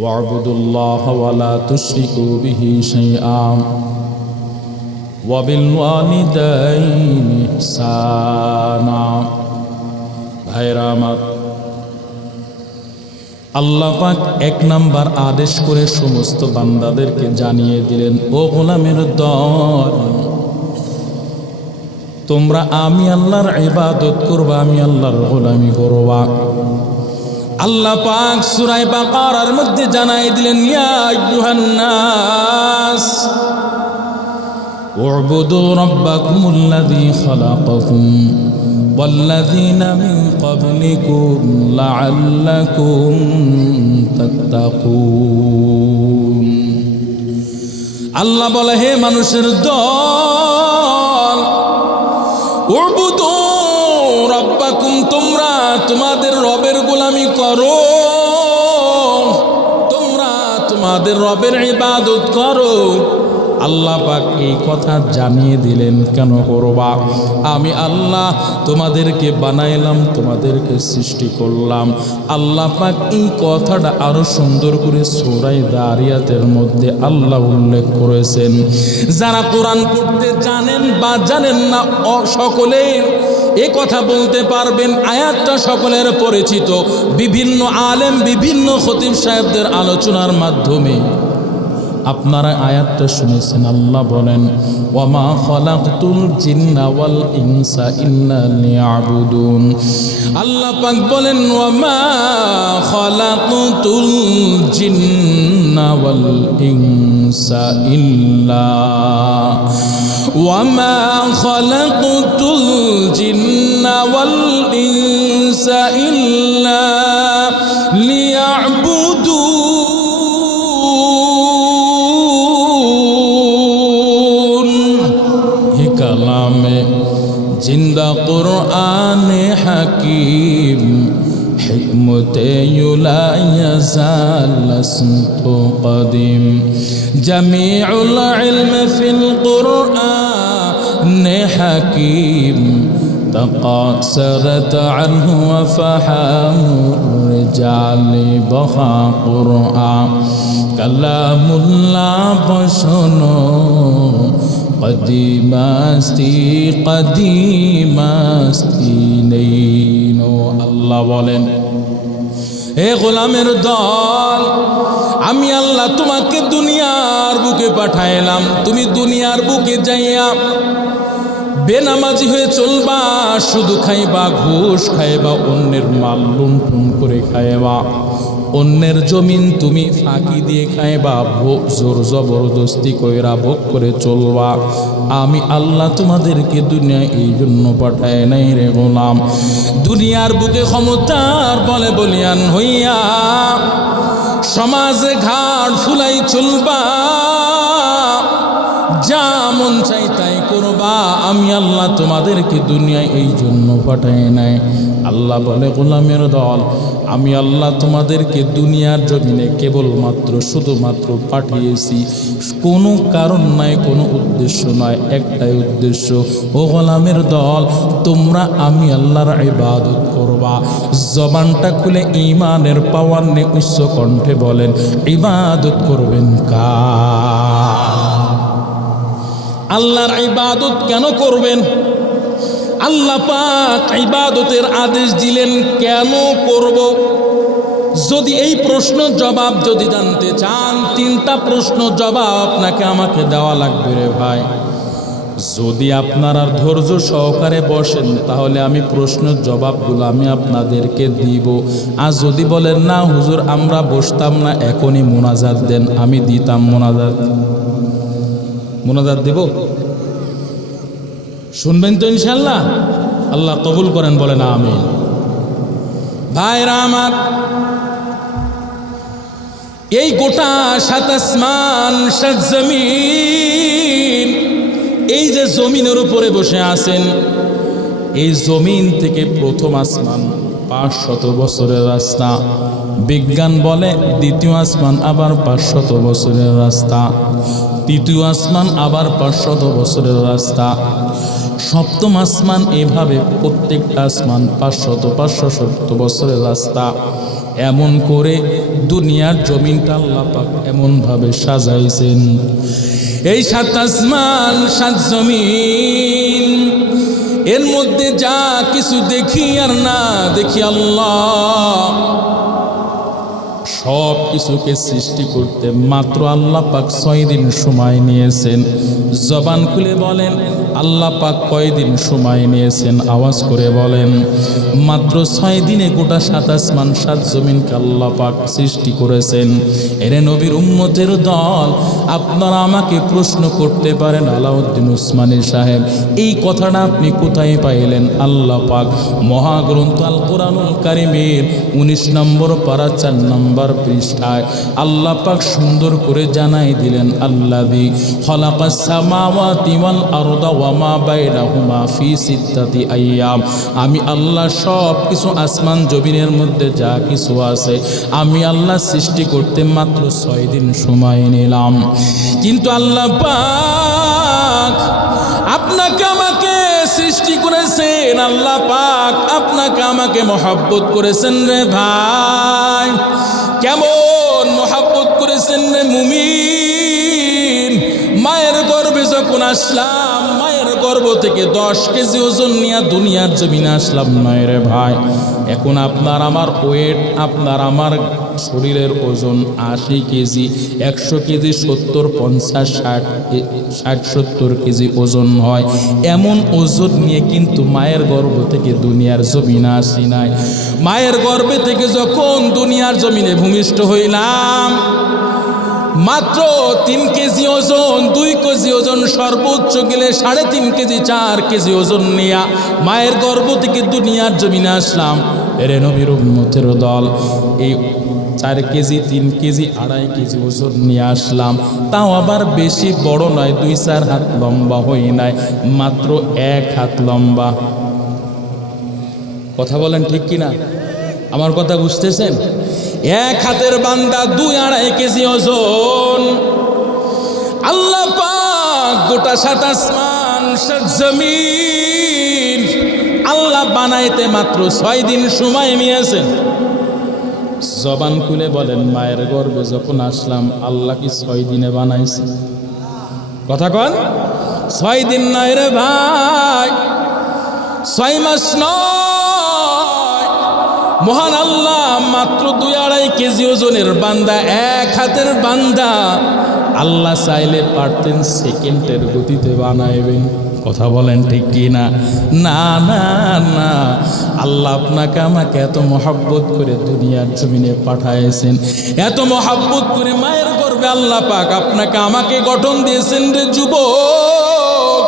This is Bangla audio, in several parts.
ওয়া'বুদুল্লাহ ওয়া লা তুশরিকু বিহি শাইআন ওয়া বিল ওয়ালিদাইনি ইহসানা। ভাইরা আমার, আল্লাহ পাক এক নাম্বার আদেশ করে সমস্ত বান্দাদেরকে জানিয়ে দিলেন, ও গোলামের দল, তোমরা আমি আল্লাহর ইবাদত করবা, আমি আল্লাহর গোলামি করবা। আল্লাহ পাক সূরা বাকারার মধ্যে জানাই দিলেন, ইয়া আইয়ুহান নাস উ'বুদু রাব্বাকুমুল্লাযী খালাকাকুম ওয়াল্লাযীনা মিন ক্বাবলিকুম লাআল্লাকুম তাত্তাকুন। আল্লাহ বলে, হে মানুষের দল, উ'বুদু রাব্বাকুম, তোমরা তোমাদের রবের গোলামি করো, তোমরা তোমাদের রবের ইবাদত করো। আল্লাহ পাক এই কথা জানিয়ে দিলেন, কেন করবা? আমি আল্লাহ তোমাদেরকে বানাইলাম, তোমাদেরকে সৃষ্টি করলাম। আল্লাহ পাক এই কথাটা আরো সুন্দর করে সূরা যারিয়াতের মধ্যে আল্লাহ উল্লেখ করেছেন। যারা কোরআন পড়তে জানেন বা জানেন না, সকলে এ কথা বলতে পারবেন। আয়াতটা সকলের পরিচিত, বিভিন্ন আলেম, বিভিন্ন খতিব সাহেবদের আলোচনার মাধ্যমে আপনারা আয়াতটা শুনেছেন। আল্লাহ বলেন, ওয়ামা খালাকতুল জিন্না ওয়াল ইনসা ইল্লা লিয়াবুদুন। আল্লাহ পাক বলেন, ওয়ামা খালাকতুল জিন্না ওয়াল ইনসা ইল্লা ওয়ামা খালাকতুল জিন্না ওয়াল ইনসা ইল্লা লিয়াবুদুন। জিন্দা কুরআনে হাকিম হিকমতে ইউলা ইয়াজাল লাসতু কদিম জামিউল ইলম ফিল কুরআনে হাকিম تقاصرت عنه وفحام الرجال بخا قرآن كلام الله بشنو কদিমাস্তি নেইনো। আল্লাহ বলেন, হে গোলামের দল, আমি আল্লাহ তোমাকে দুনিয়ার বুকে পাঠাইলাম। তুমি দুনিয়ার বুকে যাইয়া বেনামাজি হয়ে চলবা, শুধু খাইবা, ঘুষ খাইবা, অন্যের মাল লুণ্ঠন করে খাইবা, অন্যের জমিন তুমি ফাঁকি দিয়ে খাইবা, জোর জবরদস্তি কইরা ভোগ করে চলবা। আমি আল্লাহ তোমাদেরকে দুনিয়া এই জন্য পাঠায় নাই রে গোলাম, দুনিয়ার বুকে ক্ষমতার বলে বলিয়ান হইয়া সমাজে ঘাট ফুলাই চলবা, যা মন চাই তাই করবা। আমি আল্লাহ তোমাদেরকে দুনিয়ায় এই জন্য পাঠায় নাই। আল্লাহ বলে, গোলামের দল, আমি আল্লাহ তোমাদেরকে দুনিয়ার জমিনে কেবলমাত্র শুধুমাত্র পাঠিয়েছি, কোনো কারণ নাই, কোনো উদ্দেশ্য নয়, একটাই উদ্দেশ্য, ও গোলামের দল, তোমরা আমি আল্লাহর ইবাদত করবা। জবানটা খুলে ঈমানের পাওয়ার নিয়ে উচ্চ কণ্ঠে বলেন, ইবাদত করবেন কার? আল্লাহর ইবাদত কেন করবেন? আল্লাহ পাক ইবাদতের আদেশ দিলেন, কেন করব? যদি এই প্রশ্ন জবাব যদি জানতে চান, তিনটা প্রশ্ন জবাব আপনাকে আমাকে দেওয়া লাগবে রে ভাই। যদি আপনারা ধৈর্য সহকারে বসেন, তাহলে আমি প্রশ্নের জবাবগুলো আমি আপনাদেরকে দিব। আর যদি বলেন না হুজুর আমরা বসতাম না, এখনই মোনাজাত দেন, আমি দিতাম মোনাজাত দেব। শুনবেন তো ইনশাআল্লাহ? আল্লাহ কবুল করেন, বলেন আমিন। ভাইরা আমার, এই গোটা সাত আসমান সাত জমিন, এই যে জমিনের উপরে বসে আছেন, এই জমিন থেকে প্রথম আসমান 500 বছরের রাস্তা, বিজ্ঞান বলে দ্বিতীয় আসমান আবার 500 বছরের রাস্তা, তৃতীয় আসমান আবার 500 বছরের রাস্তা, সপ্তম আসমান, এভাবে প্রত্যেকটা আসমান 500 বছরের রাস্তা। এমন করে দুনিয়ার জমিনটা আল্লাহ পাক এমনভাবে সাজাইছেন। এই 7 আসমান 7 জমিন এর মধ্যে যা কিছু দেখি আর না দেখি, আল্লাহ সব কিছুকে সৃষ্টি করতে মাত্র আল্লাহ পাক 6 দিন সময় নিয়েছেন। জবান খুলে বলেন আল্লাহ পাক কয়দিন সময় নিয়েছেন? আওয়াজ করে বলেন। মাত্র 6 দিনে গোটা 7 আসমান 7 জমিনকে আল্লাহ পাক সৃষ্টি করেছেন। এরে নবীর উম্মতের দল, আপনারা আমাকে প্রশ্ন করতে পারেন আলাউদ্দিন উসমানী সাহেব, এই কথাটা আপনি কোথায় পাইলেন? আল্লাহ পাক মহাগ্রন্থ আল কোরআনুল কারীমের 19 নম্বর পারা 4 নম্বর পৃষ্ঠায় আল্লাহ পাক সুন্দর করে জানাই দিলেন, আল্লাযী খালাকাস সামাওয়াতি ওয়াল আরদা ওয়া মা বাইনাহুমা ফি 6 আইয়াম। আমি আল্লাহ সব কিছু আসমান জমিনের মধ্যে যা কিছু আছে আমি আল্লাহ সৃষ্টি করতে মাত্র 6 দিন সময় নিলাম। কিন্তু আল্লাহ পাক আপনাকে আমাকে সৃষ্টি করেছেন, আল্লাহ পাক আপনাকে আমাকে মহব্বত করেছেন রে ভাই। কেমন মহব্বত করেছেন রে মুমিন? মায়ের গর্ভে যখন আসলাম, মায়ের গর্ভ থেকে 10 কেজি ওজন নিয়ে দুনিয়ার জমিনে আসলাম নয় রে ভাই। এখন আপনার আমার ওয়েট, আপনার আমার শরীরের ওজন 80 কেজি, 100 কেজি, 70, 50, 60, 70 কেজি ওজন হয়। এমন ওজন নিয়ে কিন্তু মায়ের গর্ভ থেকে দুনিয়ার জমিনে আসি নাই। মায়ের গর্ভে থেকে যখন দুনিয়ার জমিনে ভূমিষ্ঠ হইলাম, মাত্র 3 কেজি ওজন, 2 কেজি ওজন, সর্বোচ্চ গেলে 3.5 কেজি, 4 কেজি ওজন নিয়ে মায়ের গর্ভ থেকে দুনিয়ার জমিনে আসলাম। এরে নবীর উম্মতের দল, এই 4 কেজি, 3 কেজি, 2.5 কেজি ওজন নিয়ে আসলাম। তাও আবার বেশি বড় নয়, 2-4 হাত লম্বা হই নাই, মাত্র 1 হাত লম্বা। কথা বলেন ঠিক কিনা? আমার কথা বুঝতেছেন? 1 হাতের বান্দা, 2-2.5 কেজি ওজন। আল্লাহ পাক গোটা 7 আসমান 7 জমিন আল্লাহ বানাইতে মাত্র 6 দিন সময় নিয়েছেন। জবান খুলে বলেন, মায়ের গর্ভে যখন আসলাম আল্লাহ কি 6 দিনে বানাইছে? কথা কন, 6 দিন নয় রে ভাই, 6 মাস নয়। মহান আল্লাহ মাত্র 2-2.5 কেজি ওজনের বান্দা, 1 হাতের বান্দা, আল্লাহ চাইলে পারতেন সেকেন্ডের গতিতে বানাইবেন। কথা বলেন ঠিক কি না? না না না, আল্লাহ আপনাকে আমাকে এত মহব্বত করে দুনিয়ার জমিনে পাঠাইছেন, এত মহব্বত করে মায়ের গর্ভে আল্লাহ পাক আপনাকে আমাকে গঠন দিয়েছেন রে যুবক।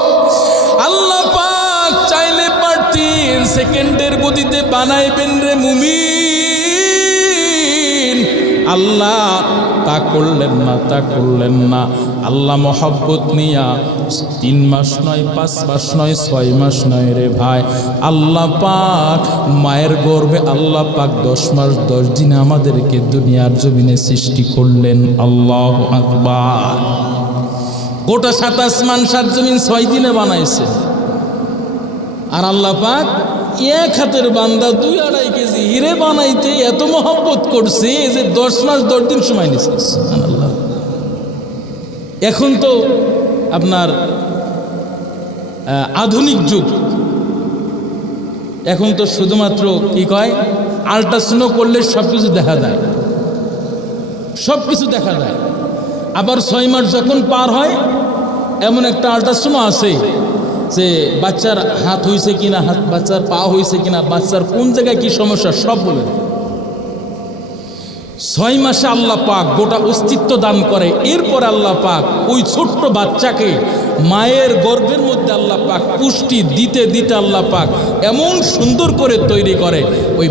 আল্লাহ পাক চাইলে পারতেন সেকেন্ডের গতিতে বানাইবেন রে মুমিন। আল্লাহ তা করলেন না, তা করলেন না। আল্লাহ মহব্বত নিয়া 3 মাস নয়, 5 মাস নয়, 6 মাস নয় রে ভাই, আল্লাহ পাক মায়ের গর্ভে আল্লাহ পাক 10 মাস 10 দিন আমাদেরকে দুনিয়ার জমিনে সৃষ্টি করলেন। আল্লাহু আকবার। গোটা 7 আসমান 7 জমিন 6 দিনে বানাইছে। আর আল্লাহ পাক 1 হাতের বান্দা, 2-2.5 কেজি হিরে বানাইতে এত মহব্বত করছে যে 10 মাস 10 দিন সময় নিচ্ছে। সুবহানাল্লাহ। এখন তো আপনার আধুনিক যুগ, এখন তো শুধুমাত্র কি কয়, আল্ট্রাসাউন্ড করলে সব কিছু দেখা যায়, সব কিছু দেখা যায়। আবার 6 মাস যখন পার হয়, এমন একটা আল্ট্রাসাউন্ড আছে যে বাচ্চার হাত হয়েছে কিনা, বাচ্চার পা হয়েছে কিনা, বাচ্চার কোন জায়গায় কি সমস্যা সব বলে। 6 মাসে আল্লাহ পাক গোটা অস্তিত্ব দান করে। এরপর আল্লাহ পাক ওই ছোট্ট বাচ্চাকে মায়ের গর্ভের মধ্যে আল্লাহ পাক পুষ্টি দিতে দিতে আল্লাহ পাক এমন সুন্দর করে তৈরি করে, ওই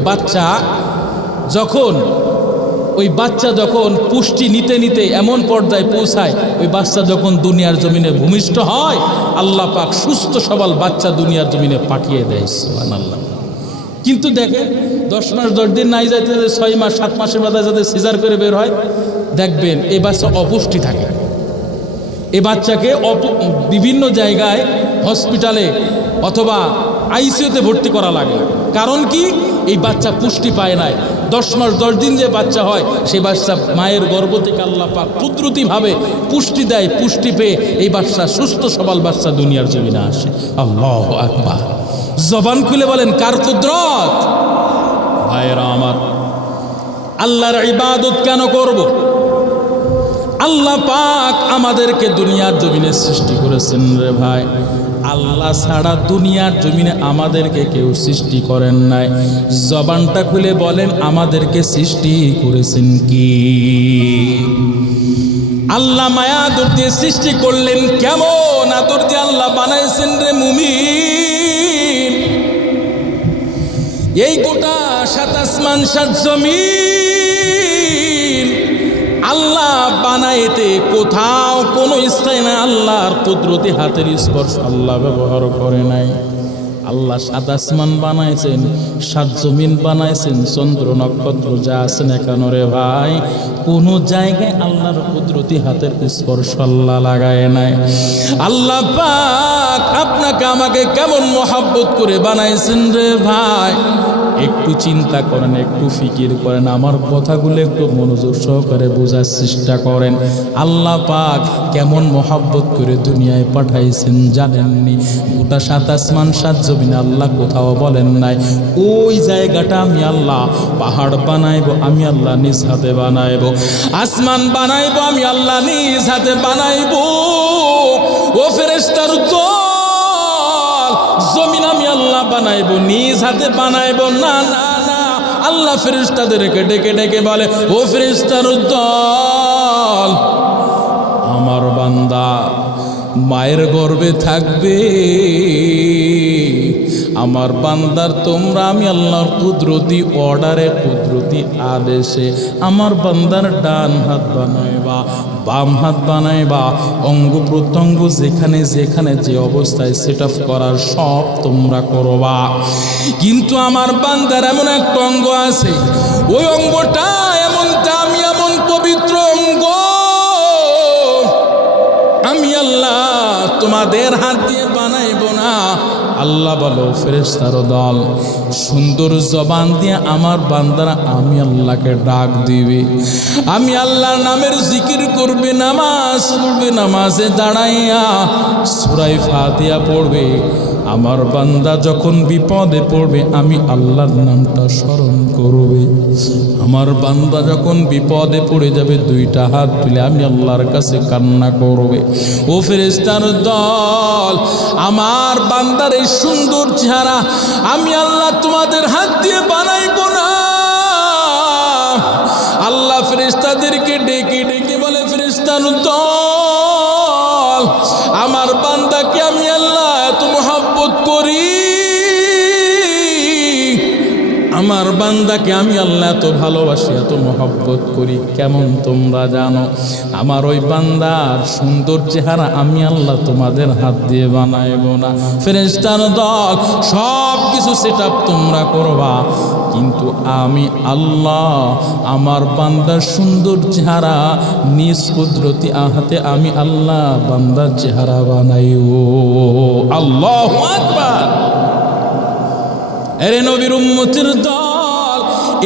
বাচ্চা যখন পুষ্টি নিতে নিতে এমন পর্যায়ে পৌঁছায়, ওই বাচ্চা যখন দুনিয়ার জমিনে ভূমিষ্ঠ হয়, আল্লাহ পাক সুস্থ সবল বাচ্চা দুনিয়ার জমিনে পাঠিয়ে দেয়। সুবহানাল্লাহ। কিন্তু দেখেন 10 মাস 10 দিন নাই যাইতে 6 মাস 7 মাসের মাথায় যাতে সিজার করে বের হয়, দেখবেন এই বাচ্চা অপুষ্টি থাকে। এই বাচ্চাকে বিভিন্ন জায়গায় হসপিটালে অথবা আইসিইউতে ভর্তি করা লাগে। কারণ কি? এই বাচ্চা পুষ্টি পায় নাই। 10 মাস 10 দিন যে বাচ্চা হয় সেই বাচ্চা মায়ের গর্ভ থেকে আল্লাহ পাক কুদরতিভাবে পুষ্টি দেয়, পুষ্টি পেয়ে এই বাচ্চা সুস্থ সবল বাচ্চা দুনিয়ার জমিনে আসে। আল্লাহু আকবার। জবান খুলে বলেন কার কুদরত? ভাইরা আমার, আল্লাহর ইবাদত কেন করব? আল্লাহ পাক আমাদেরকে দুনিয়ার জমিনে সৃষ্টি করেছেন রে ভাই। আল্লাহ ছাড়া দুনিয়ার জমিনে আমাদেরকে কেউ সৃষ্টি করেন নাই। জবানটা খুলে বলেন আমাদেরকে সৃষ্টি করেছেন কি? আল্লাহ মায়া আদর দিয়ে সৃষ্টি করলেন। কেমন আদর দিয়ে আল্লাহ বানাইছেন রে মুমিন। এই গোটা 7 আসমান 7 জমিন আল্লাহ বানাইতে কোথাও কোনো স্থানে আল্লাহর কুদরতি হাতের স্পর্শ আল্লাহ ব্যবহার করে নাই। আল্লাহ 7 আসমান বানাইছেন, 7 জমিন বানাইছেন, চন্দ্র নক্ষত্র যা আছেন এখানে রে ভাই কোনো জায়গায় আল্লাহর কুদরতি হাতের স্পর্শ আল্লাহ লাগায় নাই। আল্লাহ পাক আপনাকে আমাকে কেমন মহব্বত করে বানাইছেন রে ভাই। একটু চিন্তা করেন, একটু ফিকির করেন, আমার কথাগুলো একটু মনোযোগ সহকারে বোঝার চেষ্টা করেন। আল্লাহ পাক কেমন মহব্বত করে দুনিয়ায় পাঠাইছেন জানেননি? গোটা 7 আসমান 7 জমিন আল্লাহ কোথাও বলেন নাই ওই জায়গাটা আমি আল্লাহ পাহাড় বানাইব, আমি আল্লাহ নিজ হাতে বানাইব। আসমান বানাইব আমি আল্লাহ নিজ হাতে বানাইব। ও ফেরেশতার দল, জমিন আমি আল্লাহ বানাইব, নিজ হাতে বানাইব না। না না, আল্লাহ ফেরেশতাদেরকে ডেকে ডেকে বলে ও ফেরেশতার দল, আমার বান্দা মায়ের গর্ভে থাকবে, আমার বান্দার তোমরা আমি আল্লাহর কুদরতি অর্ডারে কুদরতি আদেশে আমার বান্দার ডান হাত বানাইবা, বাম হাত বানাইবা, অঙ্গ প্রত্যঙ্গ যেখানে যেখানে যে অবস্থায় সেট আপ করার সব তোমরা করবা। কিন্তু আমার বান্দার এমন একটা অঙ্গ আছে, ওই অঙ্গটা এমন দামি এমন পবিত্র অঙ্গ, আমি আল্লাহ তোমাদের হাত দিয়ে বানাইব না। আল্লাহ বলো ফেরেশতার দল, সুন্দর জবান দিয়ে আমার বান্দারা আমি আল্লাহকে ডাক দিবে, আমি আল্লাহর নামের জিকির করবে, নামাজ পড়বে, নামাজে দাঁড়াইয়া সূরা ফাতিহা পড়বে। আমার বান্দা যখন বিপদে পড়বে আমি আল্লাহর নামটা স্মরণ করবে। আমার বান্দা যখন বিপদে পড়ে যাবে 2টা হাত তুলে আমি আল্লাহর কাছে কান্না করবে। ও ফেরেশতার দল, আমার বান্দার এই সুন্দর চেহারা আমি আল্লাহ তোমাদের হাত দিয়ে বানাইব না। আল্লাহ ফেরেশতাদেরকে ডেকে ডেকে বলে ফেরেশতার দল, আমার বান্দাকে আমি আল্লাহ এত মহব্বত করি, আমার বান্দাকে আমি আল্লাহ এত ভালোবাসি, এত মহব্বত করি। কেমন তোমরা জানো? আমার ওই বান্দার সুন্দর চেহারা আমি আল্লাহ তোমাদের হাত দিয়ে বানাইব না। ফেরেশতার দল, সব কিছু সেট আপ তোমরা করবা, কিন্তু আমি আল্লাহ আমার বান্দার সুন্দর চেহারা নিজ কুদরতি হাতে আমি আল্লাহ বান্দার চেহারা বানাইব। আল্লাহু আকবার। এরে নবীর উম্মতের দল,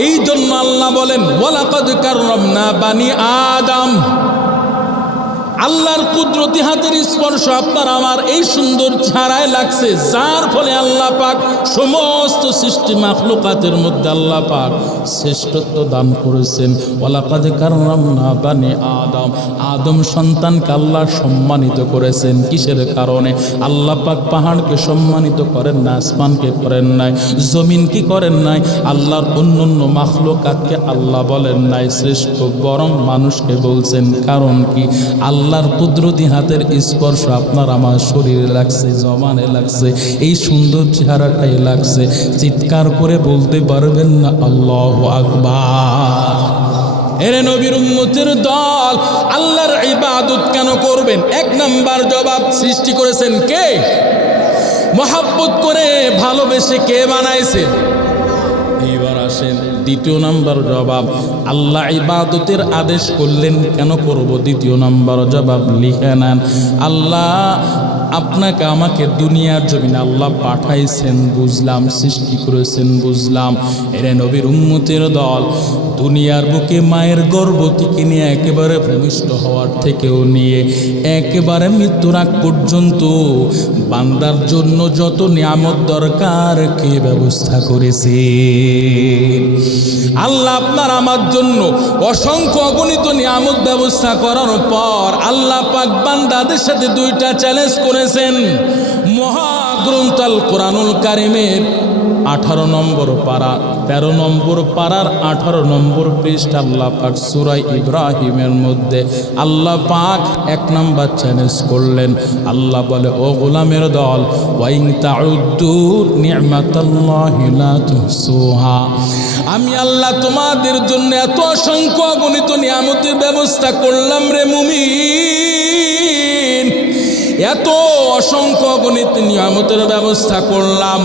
এই জন্য আল্লাহ বলেন ওয়ালাকাদ কাররামনা বানি আদম। আল্লাহর কুদরতি হাতের স্পর্শ আপনার আমার এই সুন্দর চেহারায় লাগছে, যার ফলে আল্লাহ পাক সমস্ত সৃষ্টি মাখলুকাতের মধ্যে আল্লাহ পাক শ্রেষ্ঠত্ব দান করেছেন। ওয়ালাকাদ কাররামনা বানি আদম, আদম সন্তানকে আল্লাহ সম্মানিত করেছেন। কিসের কারণে? আল্লাহ পাক পাহাড়কে সম্মানিত করেন না, আসমানকে করেন নাই, জমিন কি করেন নাই, আল্লাহর অন্যান্য মাখলুকাতকে আল্লাহ বলেন নাই শ্রেষ্ঠ, বরং মানুষকে বলছেন। কারণ কি? আল্লাহর কুদরতি হাতের স্পর্শ আপনার আমার শরীরে লাগছে, জবানে লাগছে, এই সুন্দর চেহারাটাই লাগছে। চিৎকার করে বলতে পারবেন না আল্লাহু আকবার। এরে নবীর উম্মতের দল, আল্লাহর ইবাদত কেন করবেন? 1 নাম্বার জবাব, সৃষ্টি করেছেন কে? মহব্বত করে ভালোবেসে কে বানাইছেন? এইবার আসেন 2 নাম্বার জবাব, আল্লাহ ইবাদতের আদেশ করলেন কেন করব? 2 নাম্বার জবাব লিখে নেন, আল্লাহ আপনাকে আমাকে দুনিয়ার জমিনে আল্লাহ পাঠাইছেন বুঝলাম, সৃষ্টি করেছেন বুঝলাম। এরে নবীর উম্মতের দল, দুনিয়ার বুকে মায়ের গর্ভ থেকে নিয়ে একেবারে ভূমিষ্ঠ হওয়ার থেকেও নিয়ে একেবারে মৃত্যুর আগ পর্যন্ত বান্দার জন্য যত নিয়ামত দরকার কে ব্যবস্থা করেছে? আল্লাহ আপনার আমার জন্য অসংখ্য অগণিত নিয়ামত ব্যবস্থা করার পর আল্লাহ পাক বান্দাদের সাথে দুইটা চ্যালেঞ্জ করেছেন। মহাগ্রন্থ আল কোরআনুল কারিমের 18 নম্বর পারা 13 নম্বর পারার 18 নম্বর পৃষ্ঠা আল্লাহ পাক সূরা ইব্রাহিমের মধ্যে আল্লাহ পাক 1 নম্বর চ্যালেঞ্জ করলেন। আল্লাহ বলে, ও গোলামের দল, ওয়াইন তাউদ্দু নি'মাতাল্লাহি লা তুহসুহা, আমি আল্লাহ তোমাদের জন্য এত অসংখ্য অগণিত নিয়ামতের ব্যবস্থা করলাম রে মুমিন, এত অসংখ্য গণিত নিয়ামতের ব্যবস্থা করলাম।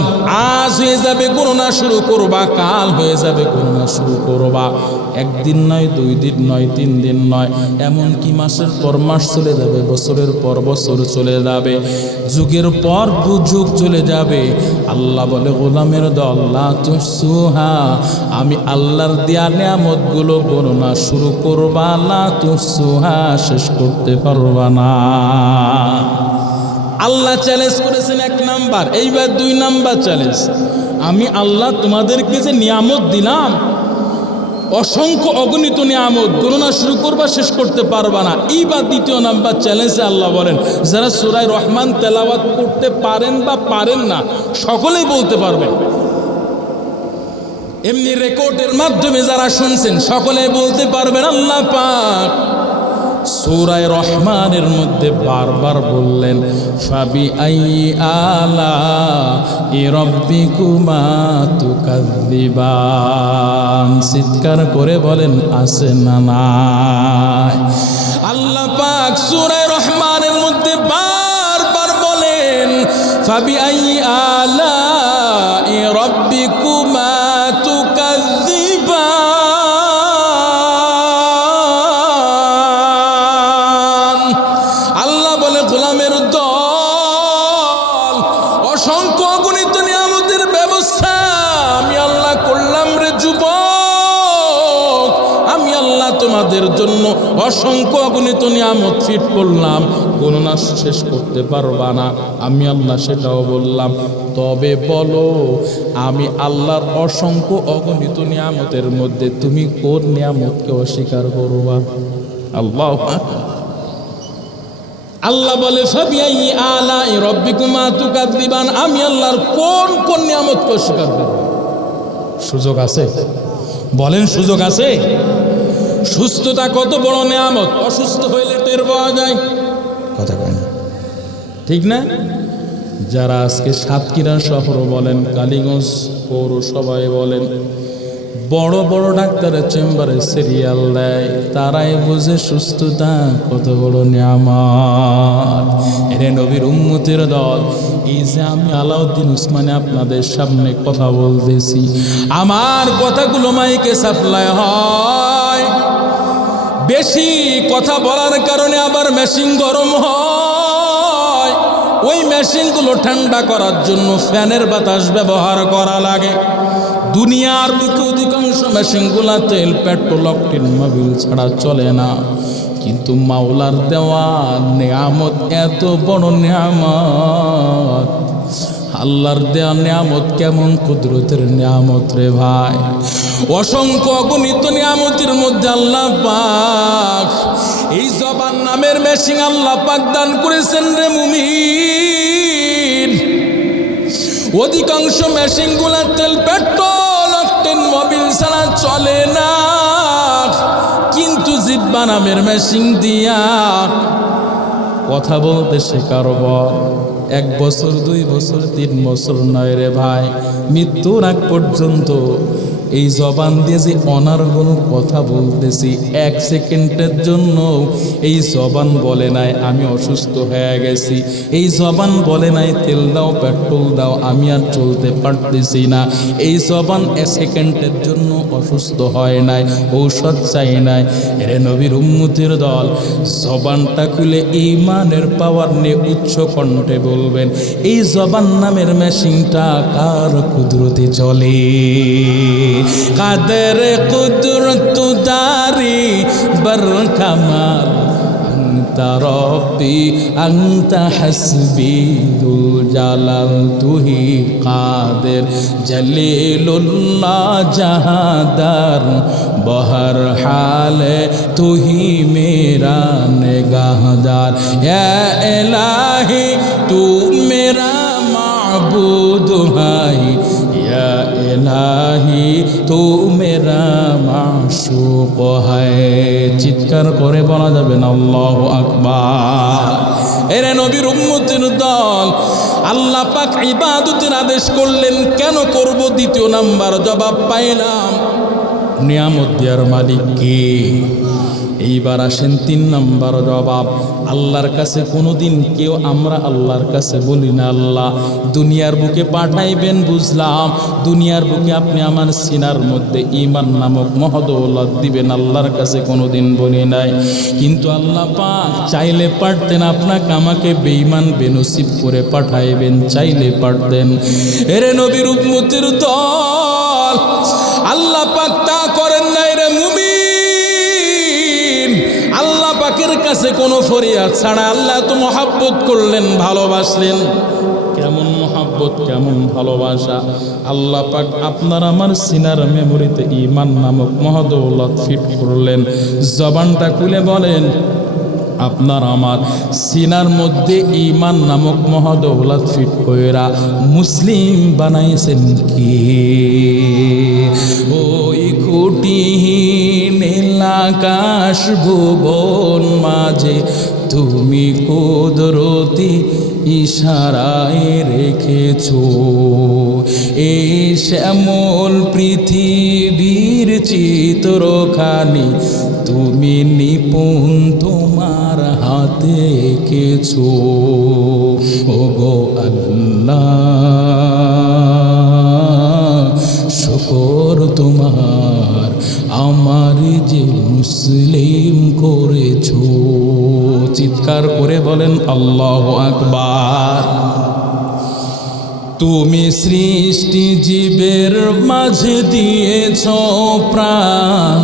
আজ হয়ে যাবে গণনা শুরু করবা, কাল হয়ে যাবে গণনা শুরু করবা। একদিন নয়, 2 দিন নয়, 3 দিন নয়, এমনকি মাসের পর মাস চলে যাবে, বছরের পর বছর চলে যাবে, যুগের পর যুগ চলে যাবে। আল্লাহ বলে, গোলামের দল, লা তুহসুহা, আমি আল্লাহর দেয়া নিয়ামতগুলো গণনা শুরু করবা, লা তুহসুহা, শেষ করতে পারবা না। আল্লাহ চ্যালেঞ্জ করেছেন 1 নাম্বার। এইবার 2 নাম্বার চ্যালেঞ্জ, আমি আল্লাহ তোমাদেরকে যে নিয়ামত দিলাম, অসংখ্য অগণিত নিয়ামত, গণনা শুরু করবা শেষ করতে পারবা না। এইবার 2 নাম্বার চ্যালেঞ্জে আল্লাহ বলেন, যারা সূরা রহমান তেলাওয়াত করতে পারেন বা পারেন না, সকলেই বলতে পারবেন। এমনি রেকর্ডের মাধ্যমে যারা শুনছেন সকলেই বলতে পারবেন। আল্লাহ পাক সূরা রহমানের মধ্যে বারবার বললেন, ফাবি আইয়ি আলা'i রাব্বিকুমা তুকাযযিবান, চিৎকার করে বলেন আছে না নাই? আল্লাহ পাক সূরা রহমানের মধ্যে বারবার বলেন, ফাবি আইয়ি আলা'i রাব্বিকুমা তুকাযযিবান। গোলামের দল, অসংখ্য অগণিত নিয়ামতের ব্যবস্থা আমি আল্লাহ করলাম রে যুবক, আমি আল্লাহ তোমাদের জন্য অসংখ্য অগণিত নিয়ামত ফিট করলাম, গণনা শেষ করতে পারবা না, আমি আল্লাহ সেটাও বললাম। তবে বলো, আমি আল্লাহর অসংখ্য অগণিত নিয়ামতের মধ্যে তুমি কোন নিয়ামতকে অস্বীকার করবা? আল্লাহ আল্লাহ বলে, ফাবিআইয়ি আলা'i রাব্বিকুমা তুকাযযিবান, আমি আল্লাহর কোন কোন নিয়ামতকে অস্বীকার করব? সুযোগ আছে? বলেন, সুযোগ আছে? সুস্থতা কত বড় নিয়ামত, অসুস্থ হইলে টের পাওয়া যায়, কথা কয় না, ঠিক না? যারা আজকে সাতক্ষীরা শহর বলেন, কালীগঞ্জ পৌরসভায় বলেন, বড় বড় ডাক্তারের চেম্বারে সিরিয়াল দেয়, তারাই বুঝে সুস্থতা কত বড় নিয়ামত। এরে নবীর উম্মতের দল, এই যে আমি আলাউদ্দিন উসমানী আপনাদের সামনে কথা বলতেছি, আমার কথাগুলো মাইকে সাপ্লাই হয়, বেশি কথা বলার কারণে আবার মেশিন গরম হয়, ওই মেশিনগুলো ঠান্ডা করার জন্য ফ্যানের বাতাস ব্যবহার করা লাগে। দুনিয়ার বুকে অধিকাংশ মেশিনগুলা তেল, পেট্রোল, অকটেন, মোবিল ছাড়া চলে না, কিন্তু মাওলার দেওয়া নিয়ামত এত বড় নিয়ামত, আল্লাহর দেওয়া নিয়ামত কেমন কুদরতের নিয়ামত রে ভাই। অসংখ্য অগণিত নিয়ামতের মধ্যে আল্লাহ পাক এই জবান নামের মেশিন আল্লাহ পাক দান করেছেন রে মুমিন। অধিকাংশ মেশিনগুলা তেল, পেট্রোল, অকটেন, মোবিল ছাড়া চলে না, কিন্তু জিহ্বা নামের মেশিন দিয়া কথা বলতে শেখার পর 1 বছর, 2 বছর, 3 বছর নয় রে ভাই, মৃত্যুর আগ পর্যন্ত এই জবান দিয়ে যে অনার্গল কথা বলতেছি, 1 সেকেন্ডের জন্য এই জবান বলে নাই আমি অসুস্থ হয়ে গেছি, এই জবান বলে নাই তেল দাও পেট্রোল দাও আমি আর চলতে পারতেছি না, এই জবান 1 সেকেন্ডের জন্য অসুস্থ হয় নাই, ঔষধ চাই নাই। এরে নবীর উম্মতের দল, জবানটা খুলে ঈমানের পাওয়ার নিয়ে উচ্চ কণ্ঠে বলবেন, এই জবান নামের মেশিনটা কার কুদরতে চলে? কাদের কুদরত দারি বর কামাল আনতা রব্বি আনতা হাসবি দুল জালাল তুহি কাদের জলিলুল্লাহ জাহাদার বহর হালে তুহি মেরা নিগাহদার ইয়া ইলাহি তু মেরা মাবুদ হাই ইয়া ইলাহি তু মেরা মাশুক হায়। চিৎকার করে বলা যাবে না আল্লাহু আকবার। এরে নবীর উম্মতের দল, আল্লাহ পাক ইবাদতের আদেশ করলেন, কেন করব? দ্বিতীয় নাম্বার জবাব পাইলাম, নিয়ামত দেওয়ার মালিক কে? এইবার আসেন 3 নাম্বার জবাব। আল্লাহর কাছে কোনোদিন কেউ আমরা আল্লাহর কাছে বলি না আল্লাহ দুনিয়ার বুকে পাঠাইবেন, বুঝলাম দুনিয়ার বুকে আপনি আমার সিনার মধ্যে ঈমান নামক মহদৌলত দিবেন, আল্লাহর কাছে কোনোদিন বলি নাই। কিন্তু আল্লাহ পাক চাইলে পারতেন আপনাকে আমাকে বেঈমান বেনসিব করে পাঠাইবেন, চাইলে পারতেন। এরে নবীর উম্মতের দল, আল্লাহ পাক তা করেন নাই রে মুমিন। আল্লাহ পাকের কাছে কোনো ফরিয়াদ ছাড়া আল্লাহ তো মহাব্বত করলেন, ভালোবাসলেন। কেমন মহাব্বত, কেমন ভালোবাসা! আল্লাহ পাক আপনার আমার সিনার মেমোরিতে ঈমান নামক মহদৌলত ফিট করলেন। জবানটা খুলে বলেন, আপনার আমার সিনার মধ্যে ঈমান নামক মহদৌলত ফিট কইরা মুসলিম বানাইছেন কি? ওই খুঁটিহীন আকাশ ভুবন মাঝে তুমি কুদরতি ইশারায় রেখেছো, এই শ্যামল পৃথিবীর চিত্রখানি তুমি নিপুণ তোমার হাতে এঁকেছো। ওগো আল্লাহ শুকর তোমার আমার যে মুসলিম করেছো। চিৎকার করে বলেন আল্লাহু আকবার। তুমি সৃষ্টি জীবের মাঝে দিয়েছ প্রাণ,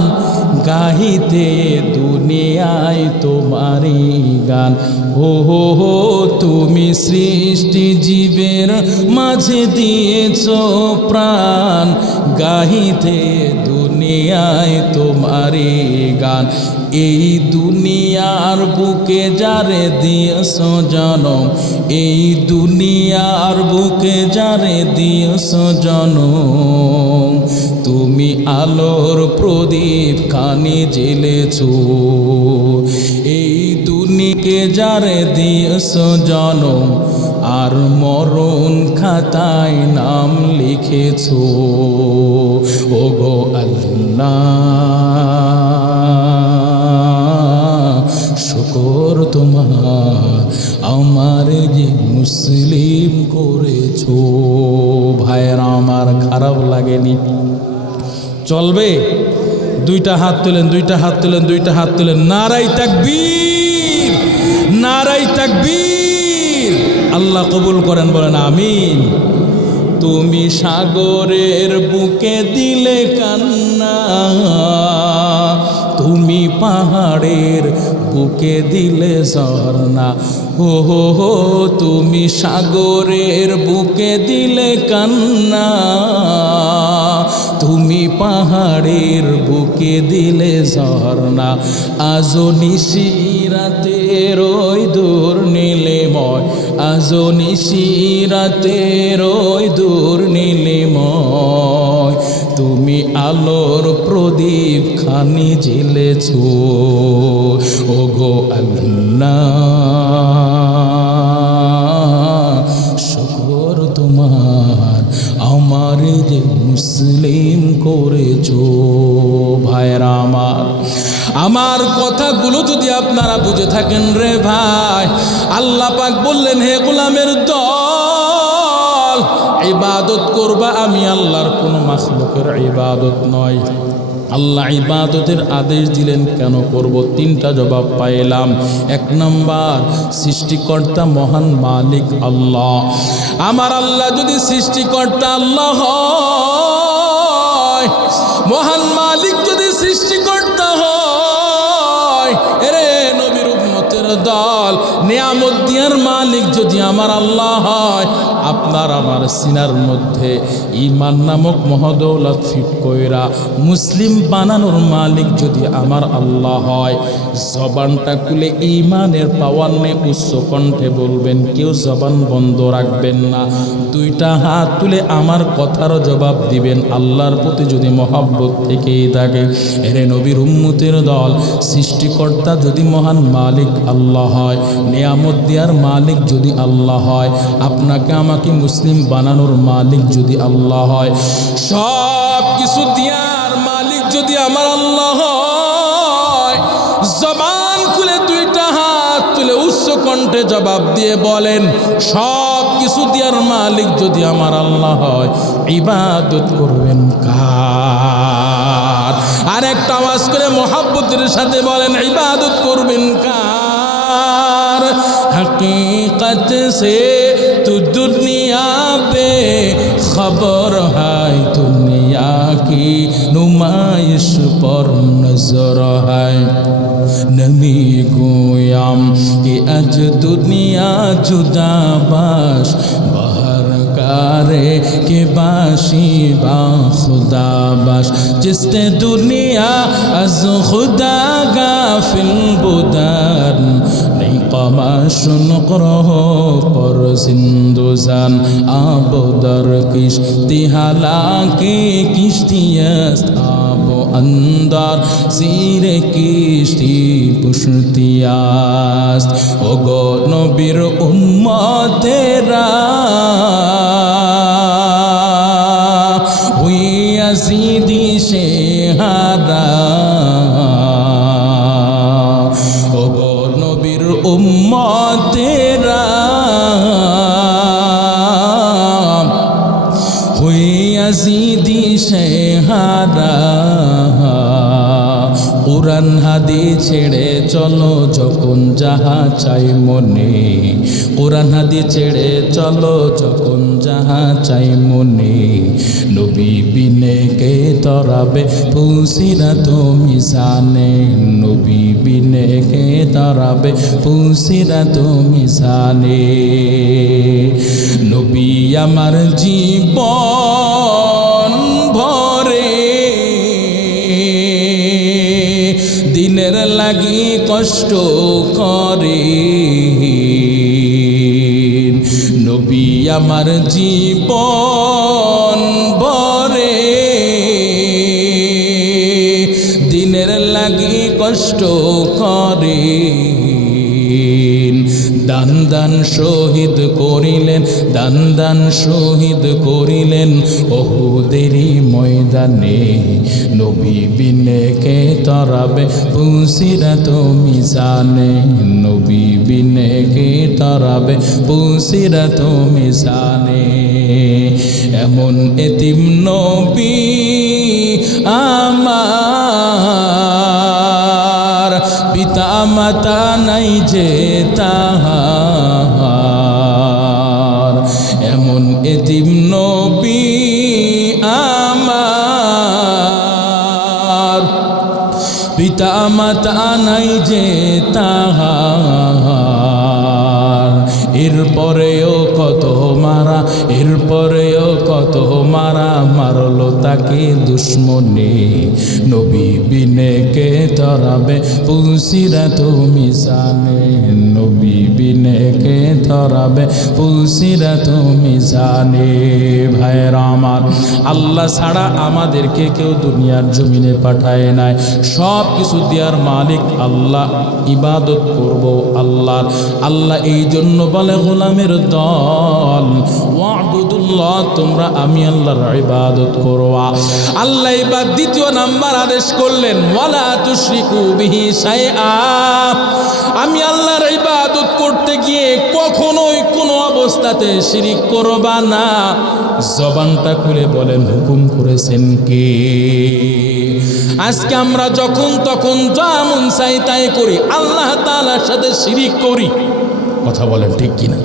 গাহিতে দুনিয়ায় তোমারই গান। হো হো হো তুমি সৃষ্টি জীবের মাঝে দিয়েছ প্রাণ, গাহিতে দুনিয়ায় তোমারই গান। এই দুনিয়ার বুকে যারে দিয়েছ জনম, এই দুনিয়ার বুকে যারে দিয়েছ জনম, তুমি আলোর প্রদীপ খানি জ্বেলেছ। এই দুনিকে যারে দিয়েছ জনম, আর মরণ খাতায় নাম লিখেছ। ওগো আল্লাহ শুকর তোমার আমার যে মুসলিম করেছো। ভাইয়েরা আমার, খারাপ লাগেনি? চলবে? 2টা হাত তুলেন, 2টা হাত তুলেন, 2টা হাত তুলেন। নারাই তাকবীর, নারাই তাকবীর। আল্লাহ কবুল করেন, বলেন আমিন। তুমি সাগরের বুকে দিলে কান্না, তুমি পাহাড়ের বুকে দিলে ঝরনা। হো হো হো তুমি সাগরের বুকে দিলে কান্না, তুমি পাহাড়ের বুকে দিলে ঝরনা। আজও নিশিরাতের ওই দূর নীলিময়, আজও নিশিরাতের ওই দূর নীলিময়, তুমি আলোর প্রদীপ খানি জ্বেলেছ। ওগো আল্লাহ শুকর তোমার আমার যে মুসলিম করে যদি আপনারা বুঝে থাকেন রে ভাই, আল্লাহ পাক বললেন হে গোলামের দল, ইবাদত করবা আমি আল্লাহর কোনো মাখলুকের ইবাদত নয়। আল্লাহ ইবাদতের আদেশ দিলেন, কেন করব? তিনটা জবাব পাইলাম। এক নাম্বার, সৃষ্টিকর্তা মহান মালিক আল্লাহ। আমার আল্লাহ যদি সৃষ্টিকর্তা আল্লাহ হয়, মহান মালিক যদি সৃষ্টিকর্তা হয়, এরে নবীর উম্মতের দল, নিয়ামত দিয়ার মালিক যদি আমার আল্লাহ হয়, আপনার আমার সিনার মধ্যে ঈমান নামক মহদৌলত ফিট কইরা মুসলিম বানানোর মালিক যদি আমার আল্লাহ হয়, জবানটা খুলে ঈমানের পাওয়ার নিয়ে উচ্চ কণ্ঠে বলবেন, কেউ জবান বন্ধ রাখবেন না। দুইটা হাত তুলে আমার কথার জবাব দিবেন, আল্লাহর প্রতি যদি মহব্বত থেকেই থাকে। এরে নবীর উম্মতের দল, সৃষ্টিকর্তা যদি মহান মালিক আল্লাহ হয়, নিয়ামত দেওয়ার মালিক যদি আল্লাহ হয়, আপনাকে আমাকে মুসলিম বানানোর মালিক যদি আল্লাহ হয়, সব কিছু দেওয়ার মালিক যদি আমার আল্লাহ হয়, জবান খুলে দুইটা হাত তুলে উচ্চ কণ্ঠে জবাব দিয়ে বলেন, সব কিছু দেওয়ার মালিক যদি আমার আল্লাহ হয়, ইবাদত করবেন কার? আর একটা আওয়াজ করে মোহাব্বতের সাথে বলেন, ইবাদত করবেন কার? हकीकत से तू दुनिया पे खबर है, दुनिया की नुमाइश पर नजर है। नबी गोयाम कि आज दुनिया जुदा बाश, बाहर कारे के बाशी बा खुदा बाश। जिसने दुनिया अज खुदा गाफिल बुदान, कमाशुन करह पर जिंदुजान। आब दर किश्ती हालांकि किश्तियास्त, आब अंदर जीर किश्ती पुश्तियास्त। ओ गो नबीर उम्मतेरा हुई यजीदी शेहारा, उम्मतेरा हुई यजीदी शेहारा। कुरान हादी ছেড়ে চলো যখন যাহা চাই মনে, কুরান হাদি ছেড়ে চলো যখন যাহা চাই মনে। নবী বিনে কে তরাবে ফুলসিরাত মিজানে, নবী বিনে কে তরাবে ফুলসিরাত মিজানে। নবী আমার জীবন ভরে দিনের লাগি কষ্ট করে, নবী আমার জীবন ভরে দিনের লাগি কষ্ট করে। দান দান শহীদ করিলেন, দান দান শহীদ করিলেন ওহুদেরই ময়দানে। নবী বিনে কে তরাবে ফুলসিরাত মিজানে, নবী বিনে কে তরাবে ফুলসিরাত মিজানে। এমন এতিম নবী আমার, পিতা মাতা নাই যে তাহার। এমন এতিম নবী আমার, পিতা মাতা নাই যে তাহার। এরপরেও কত মারা, এরপরেও কত মারা মারলো তাকে দুশ্মনে। নবী বিনে কে তরাবে ফুলসিরাত মিজানে, নবী বিনে কে তরাবে ফুলসিরাত মিজানে। ভাইরা আমার, আল্লাহ ছাড়া আমাদেরকে কেউ দুনিয়ার জমিনে পাঠায় নাই। সব কিছু দেওয়ার মালিক আল্লাহ, ইবাদত করব আল্লাহর। আল্লাহ এই জন্য বলে গোলামের দল, ওয়াবুদুল্লাহ, তোমরা তোমরা আমি আল্লাহর ইবাদত করবা। আল্লাহ এবার দ্বিতীয় নাম্বার আদেশ করলেন, ওয়ালা তুশরিকু বিহি শাইআ। আমি আল্লাহর ইবাদত করতে গিয়ে কখনোই কোনো অবস্থাতে শিরিক করবা না। জবানটা খুলে বলেন, হুকুম করেছেন কে? আজকে আমরা যখন তখন যা মন চাই তাই করি, আল্লাহ তাআলার সাথে শিরিক করি। কথা বলেন ঠিক কিনা?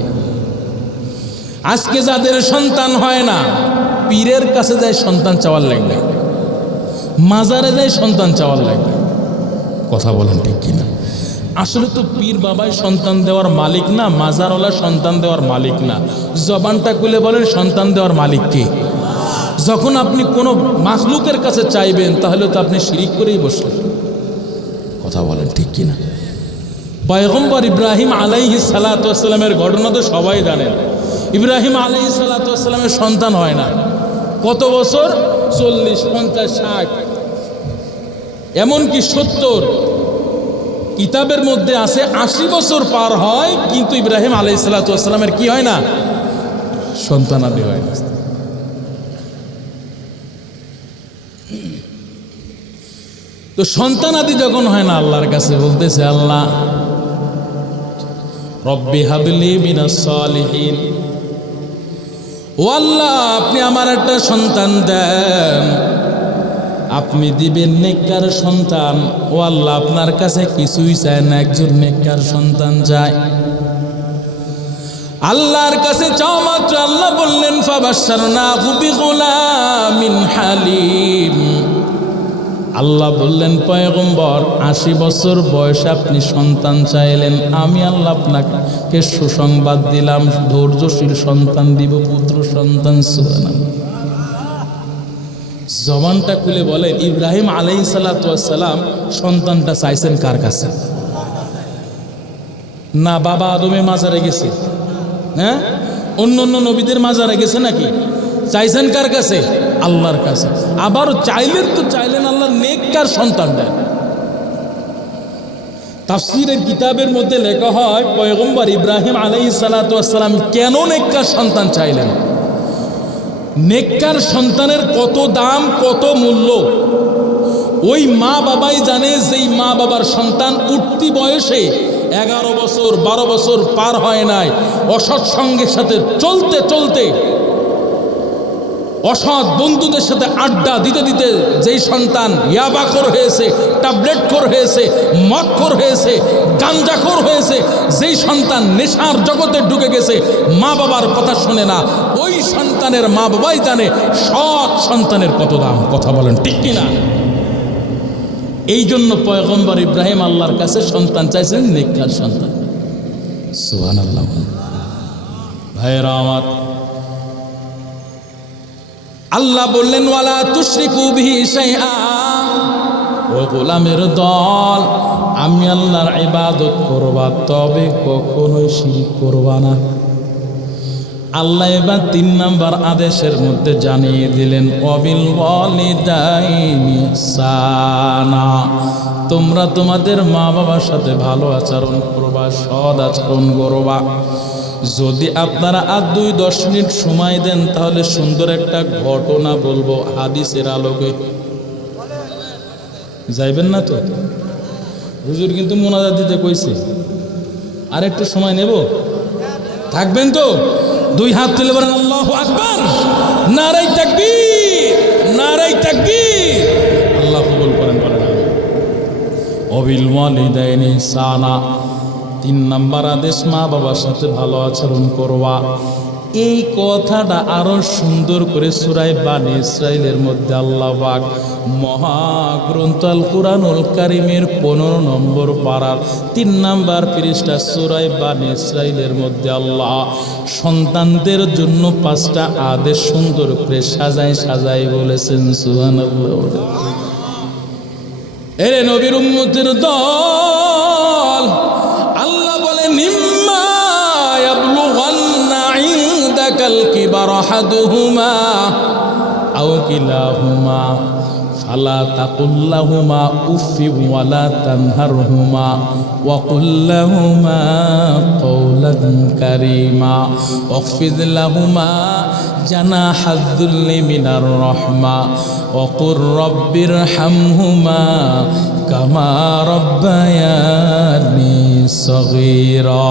আজকে যাদের সন্তান হয় না, পীরের কাছে যায় সন্তান চাওয়ার লাগবে, মাজারে যায় সন্তান চাওয়ার লাগবে। কথা বলেন ঠিক কিনা? আসলে তো পীর বাবাই সন্তান দেওয়ার মালিক না, মাজারওয়ালা সন্তান দেওয়ার মালিক না। জবানটা খুলে বলেন, সন্তান দেওয়ার মালিক কে? যখন আপনি কোনো মাখলুকের কাছে চাইবেন, তাহলে তো আপনি শিরিক করেই বসলেন। কথা বলেন ঠিক কিনা? পয়গম্বর ইব্রাহিম আলাইহিস সালাতু ওয়াস সালামের ঘটনা তো সবাই জানেন। ইব্রাহিম আলাইহিস সালাতু ওয়াস সালামের সন্তান হয় না। কত বছর? 40, 50, 60, এমনকি 70। কিতাবের মধ্যে আছে 80 বছর পার হয়, কিন্তু ইব্রাহিম আলাইহিস সালাতু ওয়াস সালামের কি হয় না? সন্তানাদি হয় না। তো সন্তানাদি যখন হয় না, আল্লাহর কাছে বলতেছে, আল্লাহ রব্বি হাবলি মিনাস সালিহিন, ও আল্লাহ আপনি আমার একটা সন্তান দেন, আপনি দিবেন নেককার সন্তান। ও আল্লাহ আপনার কাছে কিছুই চায় না, একজন নেককার সন্তান চায়। আল্লাহর কাছে চাও মাত্র আল্লাহ বললেন, ফাবাশশারনাহু বিগুলামিন হালিম। আল্লাহ বললেন, পয়গম্বর 80 বছর বয়সে আপনি সন্তান চাইলেন, আমি আল্লাহ আপনাকে সুসংবাদ দিলাম, ধৈর্যশীল সন্তান দিব, পুত্র সন্তান। সুবহানাল্লাহ। জবানটা খুলে বলেন, ইব্রাহিম আলাইহিস সালাতু ওয়াস সালাম সন্তানটা চাইছেন কার কাছে? না বাবা আদমে মাজারে গেছে, হ্যাঁ অন্য অন্য নবীদের মাজারে গেছে নাকি? চাইছেন কার কাছে? আল্লাহর কাছে। আবার চাইলেন আল্লাহ নেককার সন্তান দেন। তাফসীরের কিতাবের মধ্যে লেখা হয়, পয়গম্বর ইব্রাহিম আলাইহিস সালাতু ওয়াস সালাম কেন নেককার সন্তান চাইলেন? নেককার সন্তানের কত দাম, কত মূল্য ওই মা বাবাই জানে। যেই মা বাবার সন্তান উঠতি বয়সে 11 বছর 12 বছর পার হয় নাই, অসৎ সঙ্গের সাথে চলতে চলতে, অসৎ বন্ধুদের সাথে আড্ডা দিতে দিতে যেই সন্তান ইয়াবাখোর হয়েছে, ট্যাবলেটখোর হয়েছে, মদখোর হয়েছে, গাঞ্জাখোর হয়েছে, যেই সন্তান নেশার জগতে ঢুকে গেছে, মা বাবার কথা শোনে না, ওই সন্তানের মা বাবাই জানে সৎ সন্তানের কত দাম। কথা বলেন ঠিক কিনা? এই জন্য পয়গম্বর ইব্রাহিম আল্লাহর কাছে সন্তান চাইছেন, নেককার সন্তান। সুবহানাল্লাহ। ভাইরা আমার, আল্লাহ বললেন, ওয়ালা তুশরিকু বিহি শাইআ। ও গোলামের দল, আমি আল্লাহর ইবাদত করবা, তবে কখনোই শিরক করবা না। আল্লাহ এবার 3 নাম্বার আদেশের মধ্যে জানিয়ে দিলেন, ওয়াবিল ওয়ালিদাইনি ইহসানা। তোমরা তোমাদের মা বাবার সাথে ভালো আচরণ করবা, সৎ আচরণ করবা। যদি আপনারা আর 2-10 মিনিট সময় দেন, তাহলে সুন্দর একটা ঘটনা বলবো হাদিসের আলোকে। যাইবেন না তো? হুজুর কিন্তু মোনাজাত দিতে কইছে, আর একটু সময় নেব, থাকবেন তো? 2 হাত তুলে বলেন আল্লাহু আকবার, নারায়ে তাকবীর, নারায়ে তাকবীর। আল্লাহ কবুল করেন, বলেন আমিন। ওয়াবিল ওয়ালিদাইনি ইহসানা। 3 নাম্বার আদেশ, মা বাবার সাথে ভালো আচরণ করবা। এই কথাটা আরো সুন্দর করে সূরা বানী ইসরাঈলের মধ্যে আল্লাহ পাক মহাগ্রন্থ আল কুরআনুল কারীমের 15 নম্বর পারার 3 নাম্বার পৃষ্ঠা সূরা বানী ইসরাঈলের মধ্যে আল্লাহ সন্তানদের জন্য 5টা আদেশ সুন্দর করে সাজাই বলেছেন। সুবহানাল্লাহ। এরে নবীর উম্মতের দল, আল্লাহ বলে, নিম্মা ইয়াবলুগান্না ইনদাকাল কিবার আহাদুহুমা আও কিলাহুমা ফালা তাকুল লাহুমা উফি ওয়ালা তানহারহুমা ওয়া কুল লাহুমা কওলান কারীমা ওয়াখফিদ লাহুমা জানাহাদ যুল্লি মিনার রাহমা ওয়া কুর রাব্বিরহামহুমা কামা রাব্বায়ানি সগীরা।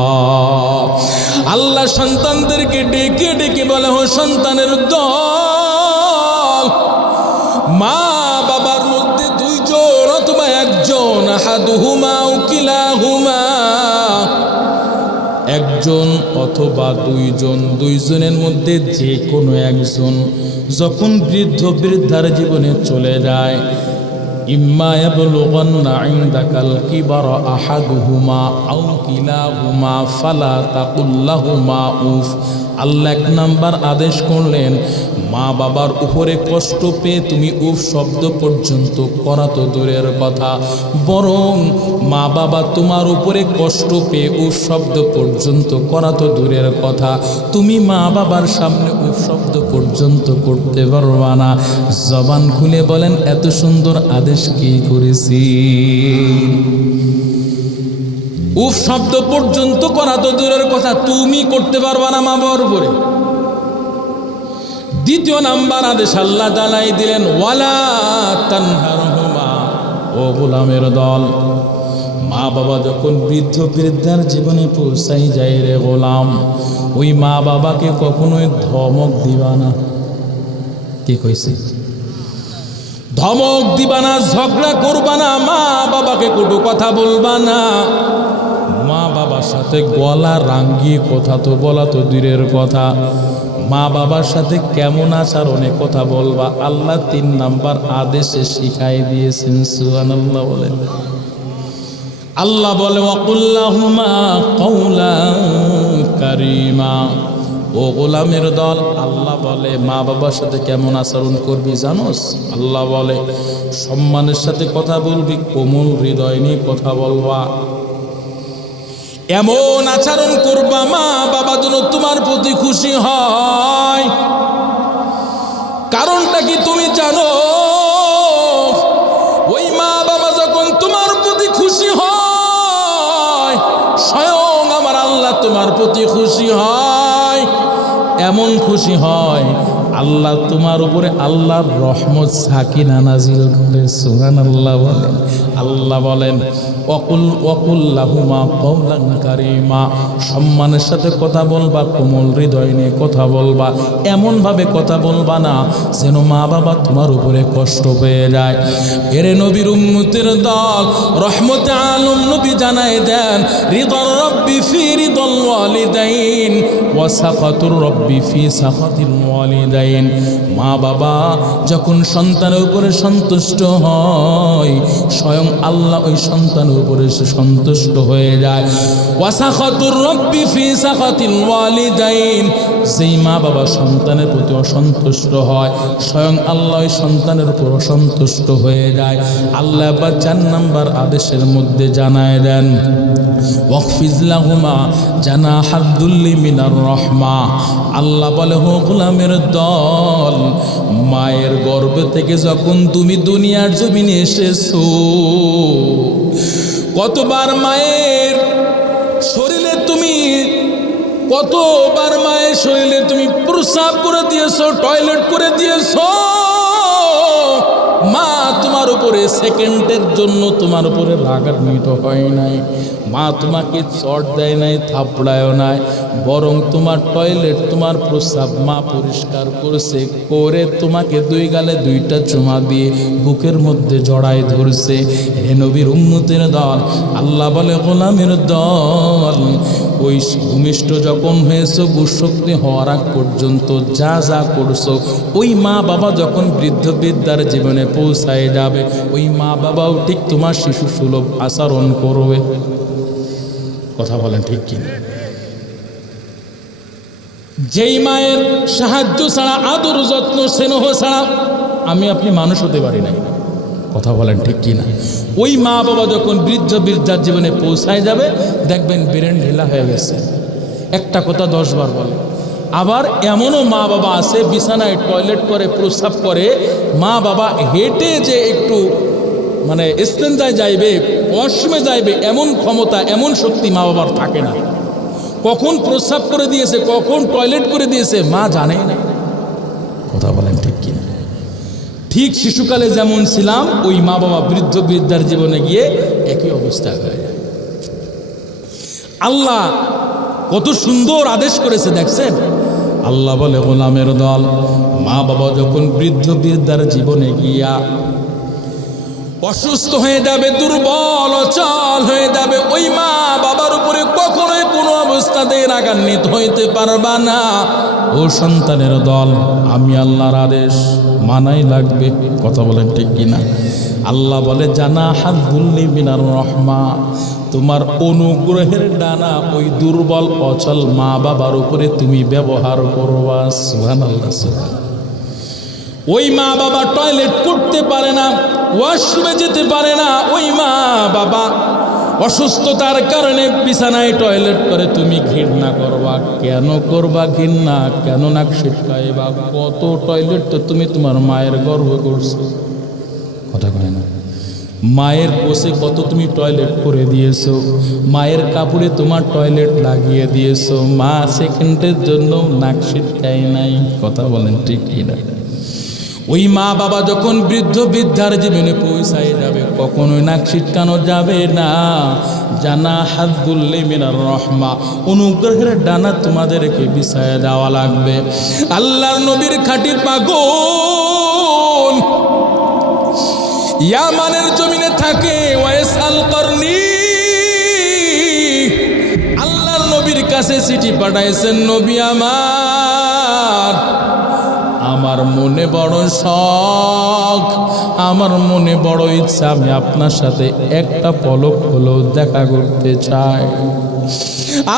আল্লাহ সন্তানদেরকে ডেকে ডেকে বলে, ও সন্তানের দল, মা বাবার মধ্যে দুইজন অথবা একজন, আহাদুহুমা ও কিলাহুমা, একজন অথবা দুইজন, দুইজনের মধ্যে যে কোনো একজন যখন বৃদ্ধ বৃদ্ধার জীবনে চলে যায়, ইম্মা ইয়াবলুগান্না ইনদাকাল কিবারা আহাদুহুমা আও কিলাহুমা ফালা তাকুল লাহুমা উফ। আল্লাহ এক নাম্বার আদেশ করলেন, মা বাবার উপরে কষ্ট পেয়ে তুমি উফ শব্দ পর্যন্ত করা তো দূরের কথা, বরং মা বাবা তোমার উপরে কষ্ট পেয়ে উফ শব্দ পর্যন্ত করা তো দূরের কথা, তুমি মা বাবার সামনে উফ শব্দ পর্যন্ত করতে পারবা না। জবান খুলে বলেন, এত সুন্দর আদেশ কি করেছি? উফ শব্দ পর্যন্ত করা তো দূরের কথা, তুমি করতে পারবা না মা বাবার উপরে। দ্বিতীয় নাম্বার আদেশ আল্লাহ তাআলাই দিলেন, ওয়ালা তানহারহুমা, ও গোলামের দল, মা বাবা যখন বৃদ্ধ বৃদ্ধার জীবনে পৌঁছাই যায় রে গোলাম, ওই মা বাবাকে কখনোই ধমক দিবা না। কি কইছে? ধমক দিবা না, ঝগড়া করবা না, মা বাবাকে কটু কথা বলবা না, মা বাবার সাথে গলা রাঙ্গিয়ে কথা তো বলা তো দূরের কথা, মা বাবার সাথে কেমন আচরণে কথা বলবা আল্লাহ 3 নাম্বার আদেশে শিখাই দিয়েছেন। সুবহানাল্লাহ বলেন। আল্লাহ বলে, ওয়াকুল লাহুমা কওলান কারীমা, ও গোলামের দল, আল্লাহ বলে মা বাবার সাথে কেমন আচরণ করবি জানোস? আল্লাহ বলে সম্মানের সাথে কথা বলবি, কোমল হৃদয় নিয়ে কথা বলবা, এমন আচরণ করবা মা বাবা যেন তোমার প্রতি খুশি হয়। কারণটা কি তুমি জানো? ওই মা বাবা যখন তোমার প্রতি খুশি হয়, স্বয়ং আমার আল্লাহ তোমার প্রতি খুশি হয়। এমন খুশি হয় আল্লাহ তোমার উপরে আল্লাহর রহমত সাকিনা নাজিল করে। সুবহানাল্লাহ বলেন। আল্লাহ বলেন, ওয়াকুল লাহুমা কওলান কারীমা, সম্মানের সাথে কথা বলবা, কোমল হৃদয় নিয়ে কথা বলবা, এমনভাবে কথা বলবা না যেন মা বাবা তোমার উপরে কষ্ট পেয়ে যায়। এরে নবীর উম্মতের দল, রহমতে আলম নবী জানায় দেন, রিদার রব্বি ফি রিদাল ওয়ালিদাইন ওয়া সাখাতুর রব্বি ফি সাখাতিল ওয়ালিদাইন। মা বাবা যখন সন্তানের উপরে সন্তুষ্ট হয়, স্বয়ং আল্লাহ ওই সন্তানের উপরে সন্তুষ্ট হয়ে যায়। ওয়া সাখাতুর রব্বি ফি সাখাতিল ওয়ালিদাইন, যেই মা বাবা সন্তানের প্রতি অসন্তুষ্ট হয়, স্বয়ং আল্লাহ ওই সন্তানের উপর অসন্তুষ্ট হয়ে যায়। আল্লাহ আবার 4 নাম্বার আদেশের মধ্যে জানায় দেন, ওয়াকফিজ লাহুমা জানাহাদ যুল্লি মিনার রাহমা। আল্লাহ বলে, হো গোলামের দল, মায়ের গর্ভ থেকে যখন তুমি দুনিয়ার জমিনে এসেছো, কতবার মায়ের শরীরে তুমি প্রস্রাব করে দিয়েছো, টয়লেট করে দিয়েছো। মা তোমার উপরে সেকেন্ডের জন্য তোমার উপরে রাগান্বিত হয় নাই, মা তোমাকে চট দেয় নাই, থাপড়ায়ও নাই, বরং তোমার টয়লেট, তোমার প্রস্রাব মা পরিষ্কার করেছে, করে তোমাকে 2 গালে 2টা চুমা দিয়ে বুকের মধ্যে জড়ায় ধরছে। হে নবীর উম্মতের দল, আল্লাহ বলে, গোলামের দল, ওই ভূমিষ্ঠ যখন হয়েছো, বুশক্তি হওয়ার আগ পর্যন্ত যা যা করছো, ওই মা বাবা যখন বৃদ্ধ বৃদ্ধার জীবনে পৌঁছায় যাবে, ওই মা বাবাও ঠিক তোমার শিশু সুলভ আচরণ করবে। কথা বলেন ঠিক কি? যেই মায়ের সাহায্য ছাড়া, আদর যত্ন স্নেহ ছাড়া আমি আপনি মানুষ হতে পারি নাই। কথা বলেন ঠিক কি না? ওই মা বাবা যখন বৃদ্ধ বৃদ্ধার জীবনে পৌঁছায় যাবে, দেখবেন ব্রেন ঢিলা হয়ে গেছে, একটা কথা 10 বার বলে। আবার এমনও মা বাবা আছে বিছানায় টয়লেট করে, প্রস্রাব করে, মা বাবা হেঁটে যে একটু মানে ইস্তেঞ্জায় যাইবে, ওয়াশরুমে যাইবে, এমন ক্ষমতা এমন শক্তি মা বাবার থাকে না। কখন প্রস্রাব করে দিয়েছে, কখন টয়লেট করে দিয়েছে মা জানে না। কথা বলেন ঠিক কিনা? ঠিক শিশুকালে যেমন ছিলাম ওই মা বাবা বৃদ্ধ বৃদ্ধার জীবনে গিয়ে একই অবস্থা হয়ে যায়। আল্লাহ কত সুন্দর আদেশ করেছে দেখছেন। আল্লাহ বলে, গোলামের দল, মা বাবা যখন বৃদ্ধ বৃদ্ধার জীবনে গিয়া অসুস্থ হয়ে যাবে, দুর্বল অচল হয়ে যাবে, ওই মা বাবার উপরে কখনোই কোনো অবস্থাতে রাগান্বিত হইতে পারবা না। ও সন্তানের দল, আমি আল্লাহর আদেশ মানাই লাগবে। কথা বলেন ঠিক কিনা? আল্লাহ বলে, জানা হাযুল্লি মিনার রহমা, তোমার অনুগ্রহের ডানা ওই দুর্বল অচল মা বাবার উপরে তুমি ব্যবহার করবা। সুবহানাল্লাহ। ওই মা বাবা টয়লেট করতে পারে না, ওয়াশরুমে যেতে পারে না, ওই মা বাবা অসুস্থতার কারণে বিছানায় টয়লেট করে, তুমি ঘৃণা করবা। কেন করবা ঘৃণা? কেন নাক ছিটকাইবা? কত টয়লেট তো তুমি তোমার মায়ের গর্ভে করছো। কথা কয় না? মায়ের কোষে কত তুমি টয়লেট করে দিয়েছো, মায়ের কাপড়ে তোমার টয়লেট লাগিয়ে দিয়েছো, মা সেকেন্ডের জন্য নাক ছিটকায় নাই। কথা বলেন ঠিক কিনা? ওই মা বাবা যখন বৃদ্ধ বৃদ্ধার জীবনে পৌঁছায় যাবে, কখনোই নাক ছিটকানো যাবে না। জানা হাযুল্লি মিনার রহমা, অনুগ্রহের ডানা তোমাদেরকে বিছায়া দেওয়া লাগবে। আল্লাহর নবীর খাঁটি পাগল ইয়ামানের জমিনে থাকে, ওয়াইসাল করনি, আল্লাহর নবীর কাছে চিঠি পাঠাইছেন, নবী আমার মনে বড় শখ, আমার মনে বড় ইচ্ছা, আমি আপনার সাথে একটা পলক হলেও দেখা করতে চাই।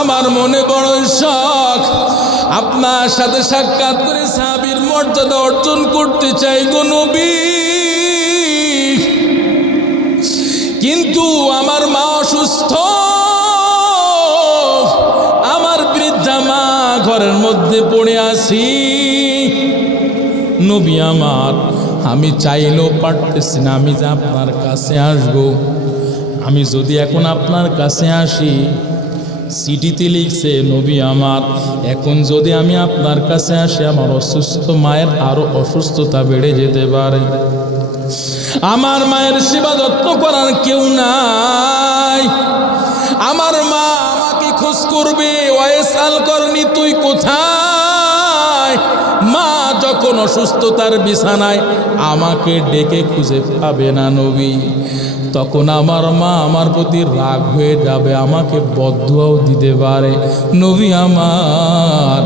আমার মনে বড় শখ, আপনার সাথে সাক্ষাৎ করে সাহাবীর মর্যাদা অর্জন করতে চাই গো নবী। কিন্তু আমার মা অসুস্থ, আমার বৃদ্ধা মা ঘরের মধ্যে পড়ে আছি। নবী আমার, আমি চাইলেও পারতেছি না আমি যে আপনার কাছে আসব। আমি যদি এখন আপনার কাছে আসি, চিঠিতে লিখছে নবী আমার, এখন যদি আমি আপনার কাছে আসি, আমার অসুস্থ মায়ের আরো অসুস্থতা বেড়ে যেতে পারে। আমার মায়ের সেবা যত্ন করার কেউ নাই, আমার মা আমাকে খোঁজ করবে, ওয়াইসাল করনি তুই কোথায়। মা যখন অসুস্থতার বিছানায়, আমাকে ডেকে খুঁজে পাবে না নবী, তখন আমার মা আমার প্রতি রাগ হয়ে যাবে, আমাকে বদদুয়াও দিতে পারে। নবী আমার,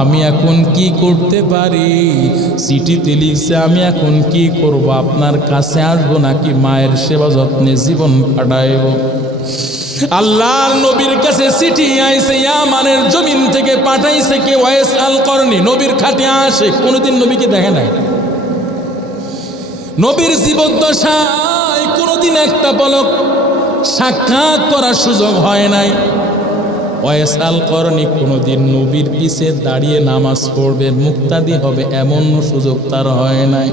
আমি এখন কি করতে পারি? চিঠিতে লিখছে, আমি এখন কি করব? আপনার কাছে আসবো নাকি মায়ের সেবা যত্নে জীবন কাটাইব? আল্লাহর নবীর কাছে চিঠি আইছে, ইয়ামানের জমিন থেকে পাঠাইছে কে? ওয়াইসাল করনি, নবীর খাটে আসে, কোনোদিন নবীকে দেখে নাই। নবীর জীবদ্দশায় কোনোদিন একটা পলক সাক্ষাৎ করার সুযোগ হয় নাই। ওয়াইসাল করনি কোনোদিন নবীর পিছে দাঁড়িয়ে নামাজ পড়বে, মুক্তাদি হবে, এমন সুযোগ তার হয় নাই।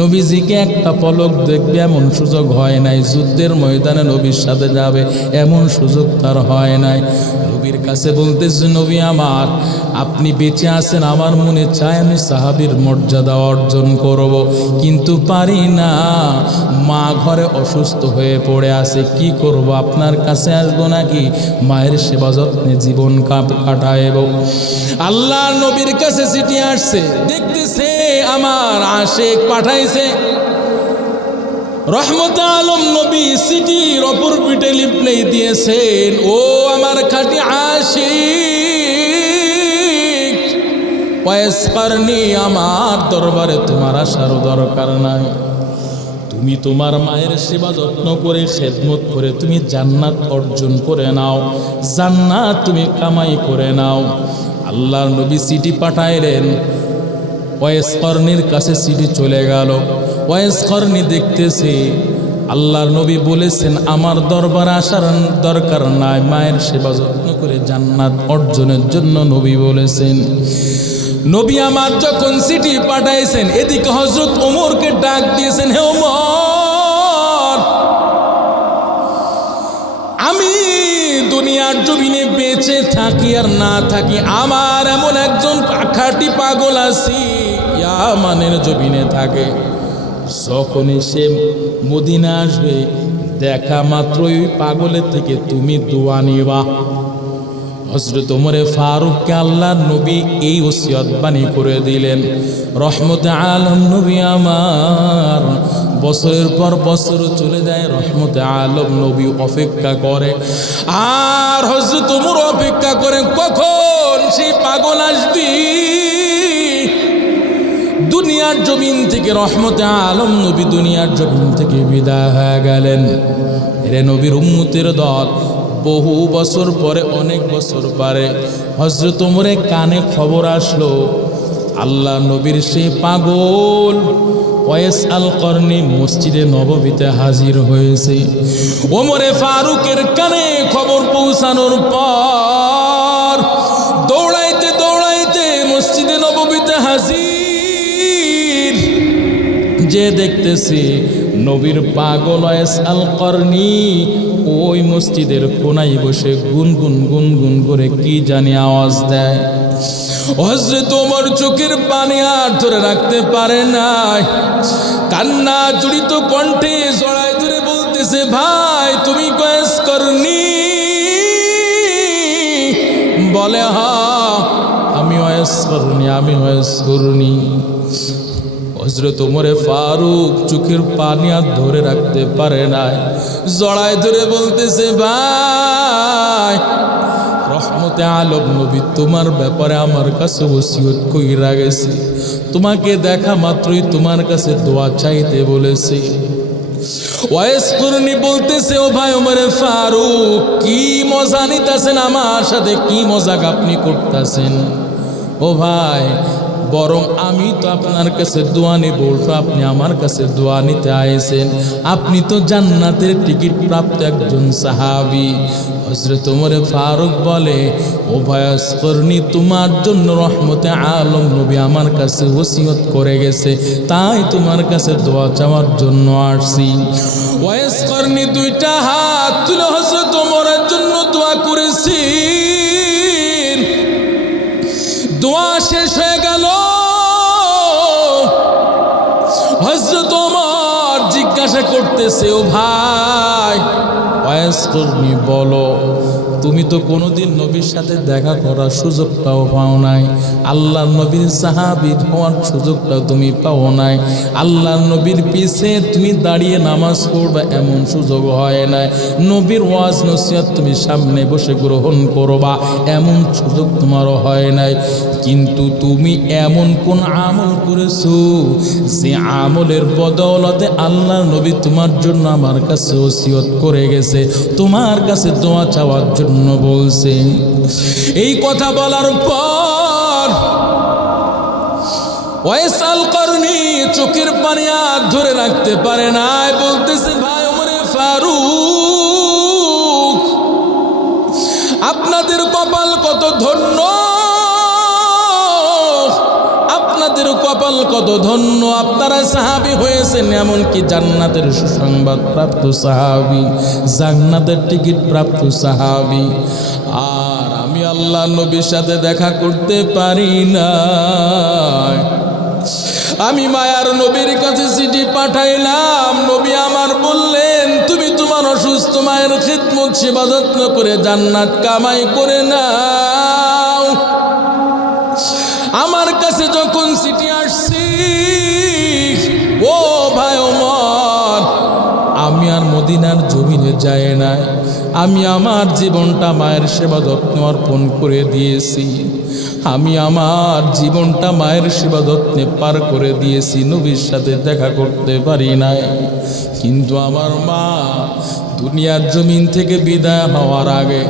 নবীজিকে একটা পলক দেখবে এমন সুযোগ হয় নাই। যুদ্ধের ময়দানে নবীর সাথে যাবে এমন সুযোগ তার হয় নাই। নবীর কাছে বলতেছে, নবী আমার, আপনি বেঁচে আছেন, আমার মনে চায় আমি সাহাবীর মর্যাদা অর্জন করব, কিন্তু পারি না। মা ঘরে অসুস্থ হয়ে পড়ে আছে, কি করব? আপনার কাছে আসবো নাকি মায়ের সেবা যত্নে জীবন কাটাইব? আল্লাহর নবীর কাছে চিঠি আসছে, দেখতেছে আমার আশিক পাঠাইছে। রহমত আলম নবী চিঠির অপর পিঠে লিখে দিয়েছেন, ও আমার খাঁটি আশিক, ওয়াইস করনি, আমার দরবারে তোমার আসার দরকার নাই। তুমি তোমার মায়ের সেবা যত্ন করে, খেদমত করে তুমি জান্নাত অর্জন করে নাও, জান্নাত তুমি কামাই করে নাও। আল্লাহর নবী চিঠি পাঠাইলেন, ওয়াইস করনির কাছে চিঠি চলে গেল। ওয়াইস করনি দেখতেছে আল্লাহর নবী বলেছেন আমার দরবারে আসার দরকার নাই, মায়ের সেবা যত্ন করে জান্নাত অর্জনের জন্য নবী বলেছেন। নবী আমার যখন চিঠি পাঠাইছেন, এদিকে হযরত ওমরকে ডাক দিয়েছেন, হে ওমর, আমি দুনিয়ার জমিনে বেঁচে থাকি আর না থাকি, আমার এমন একজন খাঁটি পাগল আছি ইয়ামানের জমিনে থাকে। যখনই সে মদিনা আসবে, দেখা মাত্রই ওই পাগলের থেকে তুমি দোয়া নিবা। হযরত ওমরে ফারুককে আল্লাহর নবী এই ওসিয়ত বাণী করে দিলেন। রহমতে আলম নবী আমার বছরের পর বছর চলে যায়, রহমতে আলম নবী অপেক্ষা করে, আর হযরত ওমর অপেক্ষা করে কখন সেই পাগল আসবি। দুনিয়ার জমিন থেকে রহমতে আলম নবী দুনিয়ার জমিন থেকে বিদায় হয়ে গেলেন। এরে নবীর উম্মতের দল বহু বছর পরে, অনেক বছর পরে হযরত ওমরের কানে খবর আসলো আল্লাহ নবীর সেই পাগল ওয়াইস আল করনি মসজিদে নববীতে হাজির হয়েছে। ওমরে ফারুকের কানে খবর পৌঁছানোর পর দৌড়াইতে দৌড়াইতে মসজিদে নববীতে হাজির, যে দেখতেছি নবীর পাগল ওয়াইস আল করনি ওই মসজিদের কোনায় বসে গুনগুন গুনগুন করে কি জানি আওয়াজ দেয়। হযরত ওমর চোখের পানি আর ধরে রাখতে পারে নাই, কান্না জড়িত কণ্ঠে জড়ায় ধরে বলতেছে, ভাই তুমি ওয়াইস করনি? বলে হ্যাঁ আমি ওয়াইস করনি, আমি ওয়াইস করনি। হযরত ওমরে ফারুক চোখের পানি আর ধরে রাখতে পারে নাই, জড়ায় ধরে বলতেছে, ভাই রহমতে আলম নবী তোমার ব্যাপারে আমার কাছে ওসিয়ত কইরা গেছে, তোমাকে দেখা মাত্রই তোমার কাছে দোয়া চাইতে বলেছে। ওয়াইস করনি বলতেছে, ও ভাই ওমরে ফারুক কি মজা নিতেছেন আমার সাথে, কি মজাক আপনি করতেছেন? ও ভাই বরং আমি তো আপনার কাছে দোয়া নিব, আপনি আমার কাছে দোয়া নিতে আইছেন, আপনি তো জান্নাতের টিকিট প্রাপ্ত একজন সাহাবী। হযরত ওমরে ফারুক বলে, ও ওয়াইস করনি তোমার জন্য রহমতে আলম নবী আমার কাছে ওসিয়ত করে গেছে, তাই তোমার কাছে দোয়া চাওয়ার জন্য আসছি। ওয়াইস করনি দুইটা হাত তুলে হযরত ওমরের জন্য দোয়া করেছি। দোয়া শেষ হয়ে গেল, হযরত ওমর জিজ্ঞাসা করতেছে, ও ভাই ওয়াইস করনি বলো, তুমি তো কোনোদিন নবীর সাথে দেখা করার সুযোগটাও পাও নাই, আল্লাহর নবীর সাহাবী হওয়ার সুযোগটাও তুমি পাও নাই, আল্লাহর নবীর পিছে তুমি দাঁড়িয়ে নামাজ পড়বা এমন সুযোগ হয় নাই, নবীর ওয়াজ নসিহত তুমি সামনে বসে গ্রহণ করবা এমন সুযোগ তোমারও হয় নাই, কিন্তু তুমি এমন কোন আমল করেছো যে আমলের বদৌলতে আল্লাহর নবী তোমার জন্য আমার কাছে ওসিয়ত করে গেছে, তোমার কাছে দোয়া চাওয়ার জন্য বলছে। এই কথা বলার পর ওয়াইস আল করনি চোখের পানি আর ধরে রাখতে পারে নাই, বলতেছে, ভাই ওমরে ফারুক আপনাদের কপাল কত ধন্য, আপনাদের কপাল কত ধন্য, আপনারা সাহাবী হয়েছেন, এমনকি জান্নাতের সুসংবাদ প্রাপ্ত সাহাবী, জান্নাতের টিকিট প্রাপ্ত সাহাবী, আর আমি আল্লাহ নবীর সাথে দেখা করতে পারি না। আমি মায়ার নবীর কাছে চিঠি পাঠাইলাম, নবী আমার বললেন তুমি তোমার অসুস্থ মায়ের খিদমত সেবা যত্ন করে জান্নাত কামাই করে নাও। আমার কাছে যখন চিঠি আসছি, ও ভাই ওমর আমি আর মদিনার জমিনে যাই নাই, আমি আমার জীবনটা মায়ের সেবা যত্ন অর্পণ করে দিয়েছি, আমি আমার জীবনটা মায়ের সেবা যত্নে পার করে দিয়েছি, নবীর সাথে দেখা করতে পারি নাই, কিন্তু আমার মা দুনিয়ার জমিন থেকে বিদায় হওয়ার আগে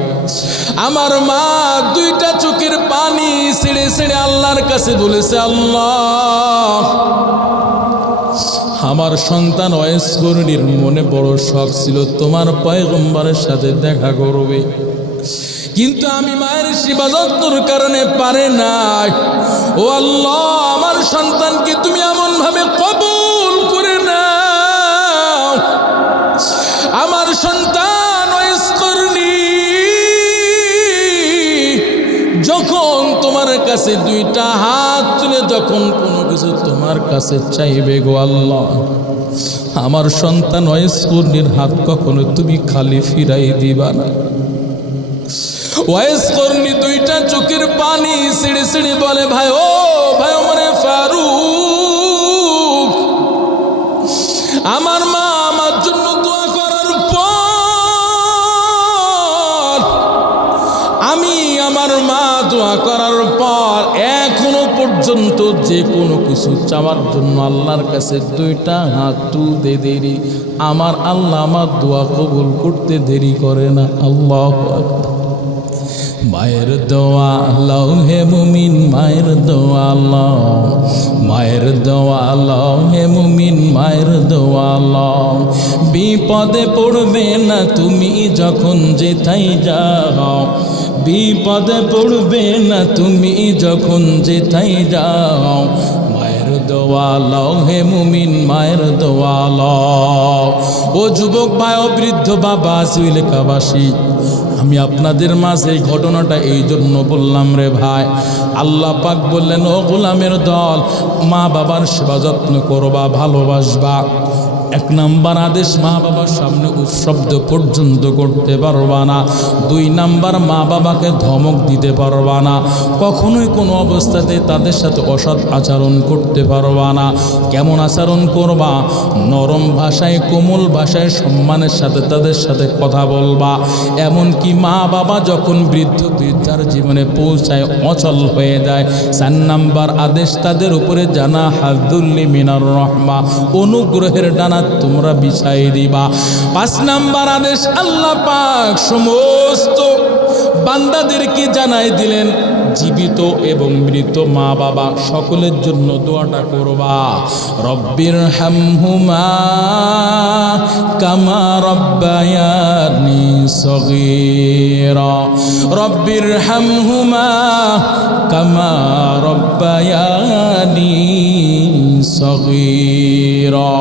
আমার মা দুইটা চোখের পানি ছেড়ে ছেড়ে আল্লাহর কাছে বলেছে, আল্লাহ আমার সন্তান ওয়াইস কর্ণীর মনে বড় শখ ছিল তোমার পয়গম্বরের সাথে দেখা করবে, কিন্তু আমি মায়ের সেবা যত্নের কারণে পারে নাই। ও আল্লাহ, আমার সন্তানকে তুমি এমন ভাবে কবুল করে নাও। আমার সন্তান ওয়াইস কর্ণী যখন তোমার কাছে দুইটা হাত তুলে যখন কোনো কিছু তোমার কাছে চাইবে গো আল্লাহ, আমার সন্তান ওয়াইস কর্ণীর হাত কখনো তুমি খালি ফিরাই দিবা না। ওয়াইস কর্ণী দুইটা চোখের পানি ছিঁড়ে ছিঁড়ে বলে, ভাই ও ভাই ওমরে ফারুক, আমার মা আমার জন্য দোয়া করার পর, আমি আমার মা দোয়া করার পর এখনো পর্যন্ত যে কোনো কিছু চাওয়ার জন্য আল্লাহর কাছে দুইটা হাত তুলতে দেরি, আমার আল্লাহ আমার দোয়া কবুল করতে দেরি করে না। আল্লাহু আকবার। মায়ের দোয়া লও হে মুমিন, মায়ের দোয়া লও, মায়ের দোয়া লও হে মুমিন, মায়ের দোয়া লও। বিপদে পড়বে না তুমি যখন যেথায় যাও, বিপদে পড়বে না তুমি যখন যেথায় যাও। মায়ের দোয়া লও হে মুমিন, মায়ের দোয়া লও। ও যুবক ভাই, ও বৃদ্ধ বাবা, এলাকাবাসী, আমি আপনাদের মাঝে এই ঘটনাটা এই জন্য বললাম রে ভাই, আল্লাহ পাক বললেন ও গোলামের দল, মা বাবার সেবা যত্ন করবা, ভালোবাসবা। এক নাম্বার আদেশ, মা বাবার সামনে উপশব্দ পর্যন্ত করতে পারবা না। দুই নাম্বার, মা বাবাকে ধমক দিতে পারবা না, কখনোই কোনো অবস্থাতে তাদের সাথে অসৎ আচরণ করতে পারবা না। কেমন আচরণ করবা? নরম ভাষায়, কোমল ভাষায়, সম্মানের সাথে তাদের সাথে কথা বলবা। এমনকি মা বাবা যখন বৃদ্ধ বৃদ্ধার জীবনে পৌঁছায়, অচল হয়ে যায়, 4 নাম্বার আদেশ তাদের উপরে জানা হাজদুল্লি মিনার রহমা, অনুগ্রহের ডানা তোমরা বিছাই দিবা। 5 নাম্বার আদেশ আল্লাহ পাক সমস্ত বান্দাদেরকে জানাই দিলেন, জীবিত এবং মৃত মা বাবা সকলের জন্য দোয়াটা করবা। রব্বির হামহুমা কামা রব্বায়ানি সগীরা, রব্বির হামহুমা কামা রব্বায়ানি সগীরা।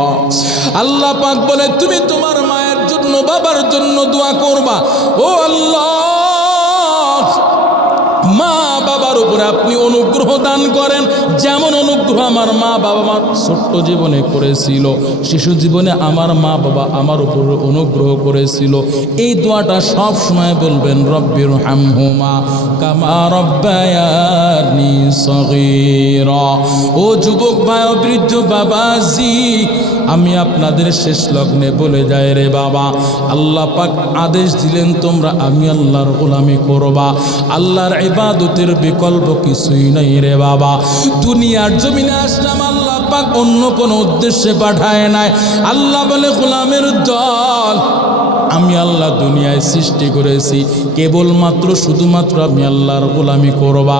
আল্লাহ পাক বলে, তুমি তোমার মায়ের জন্য, বাবার জন্য দোয়া করবা। ও আল্লাহ, মা বাবার উপরে আপনি অনুগ্রহ দান করেন, যেমন অনুগ্রহ আমার মা বাবা আমার ছোট্ট জীবনে করেছিল, শিশু জীবনে আমার মা বাবা আমার উপরে অনুগ্রহ করেছিল। এই দোয়াটা সব সময় বলবেন, রব্বির হামহুমা কামা রব্বায়ানি সগীরা। ও যুবক ভাই, ও বৃদ্ধ বাবাজি, আমি আপনাদের শেষ লগ্নে বলে যাই রে বাবা, আল্লাহ পাক আদেশ দিলেন তোমরা আমি আল্লাহর গোলামি করবা। আল্লাহর ইবাদতের বিকল্প কিছুই নাই রে বাবা। দুনিয়ার জমিনে আসলাম আল্লাহ পাক অন্য কোনো উদ্দেশ্যে পাঠায় নাই। আল্লাহ বলে, গোলামের দল, আমি আল্লাহ দুনিয়ায় সৃষ্টি করেছি কেবলমাত্র শুধুমাত্র আমি আল্লাহর গোলামি করবা।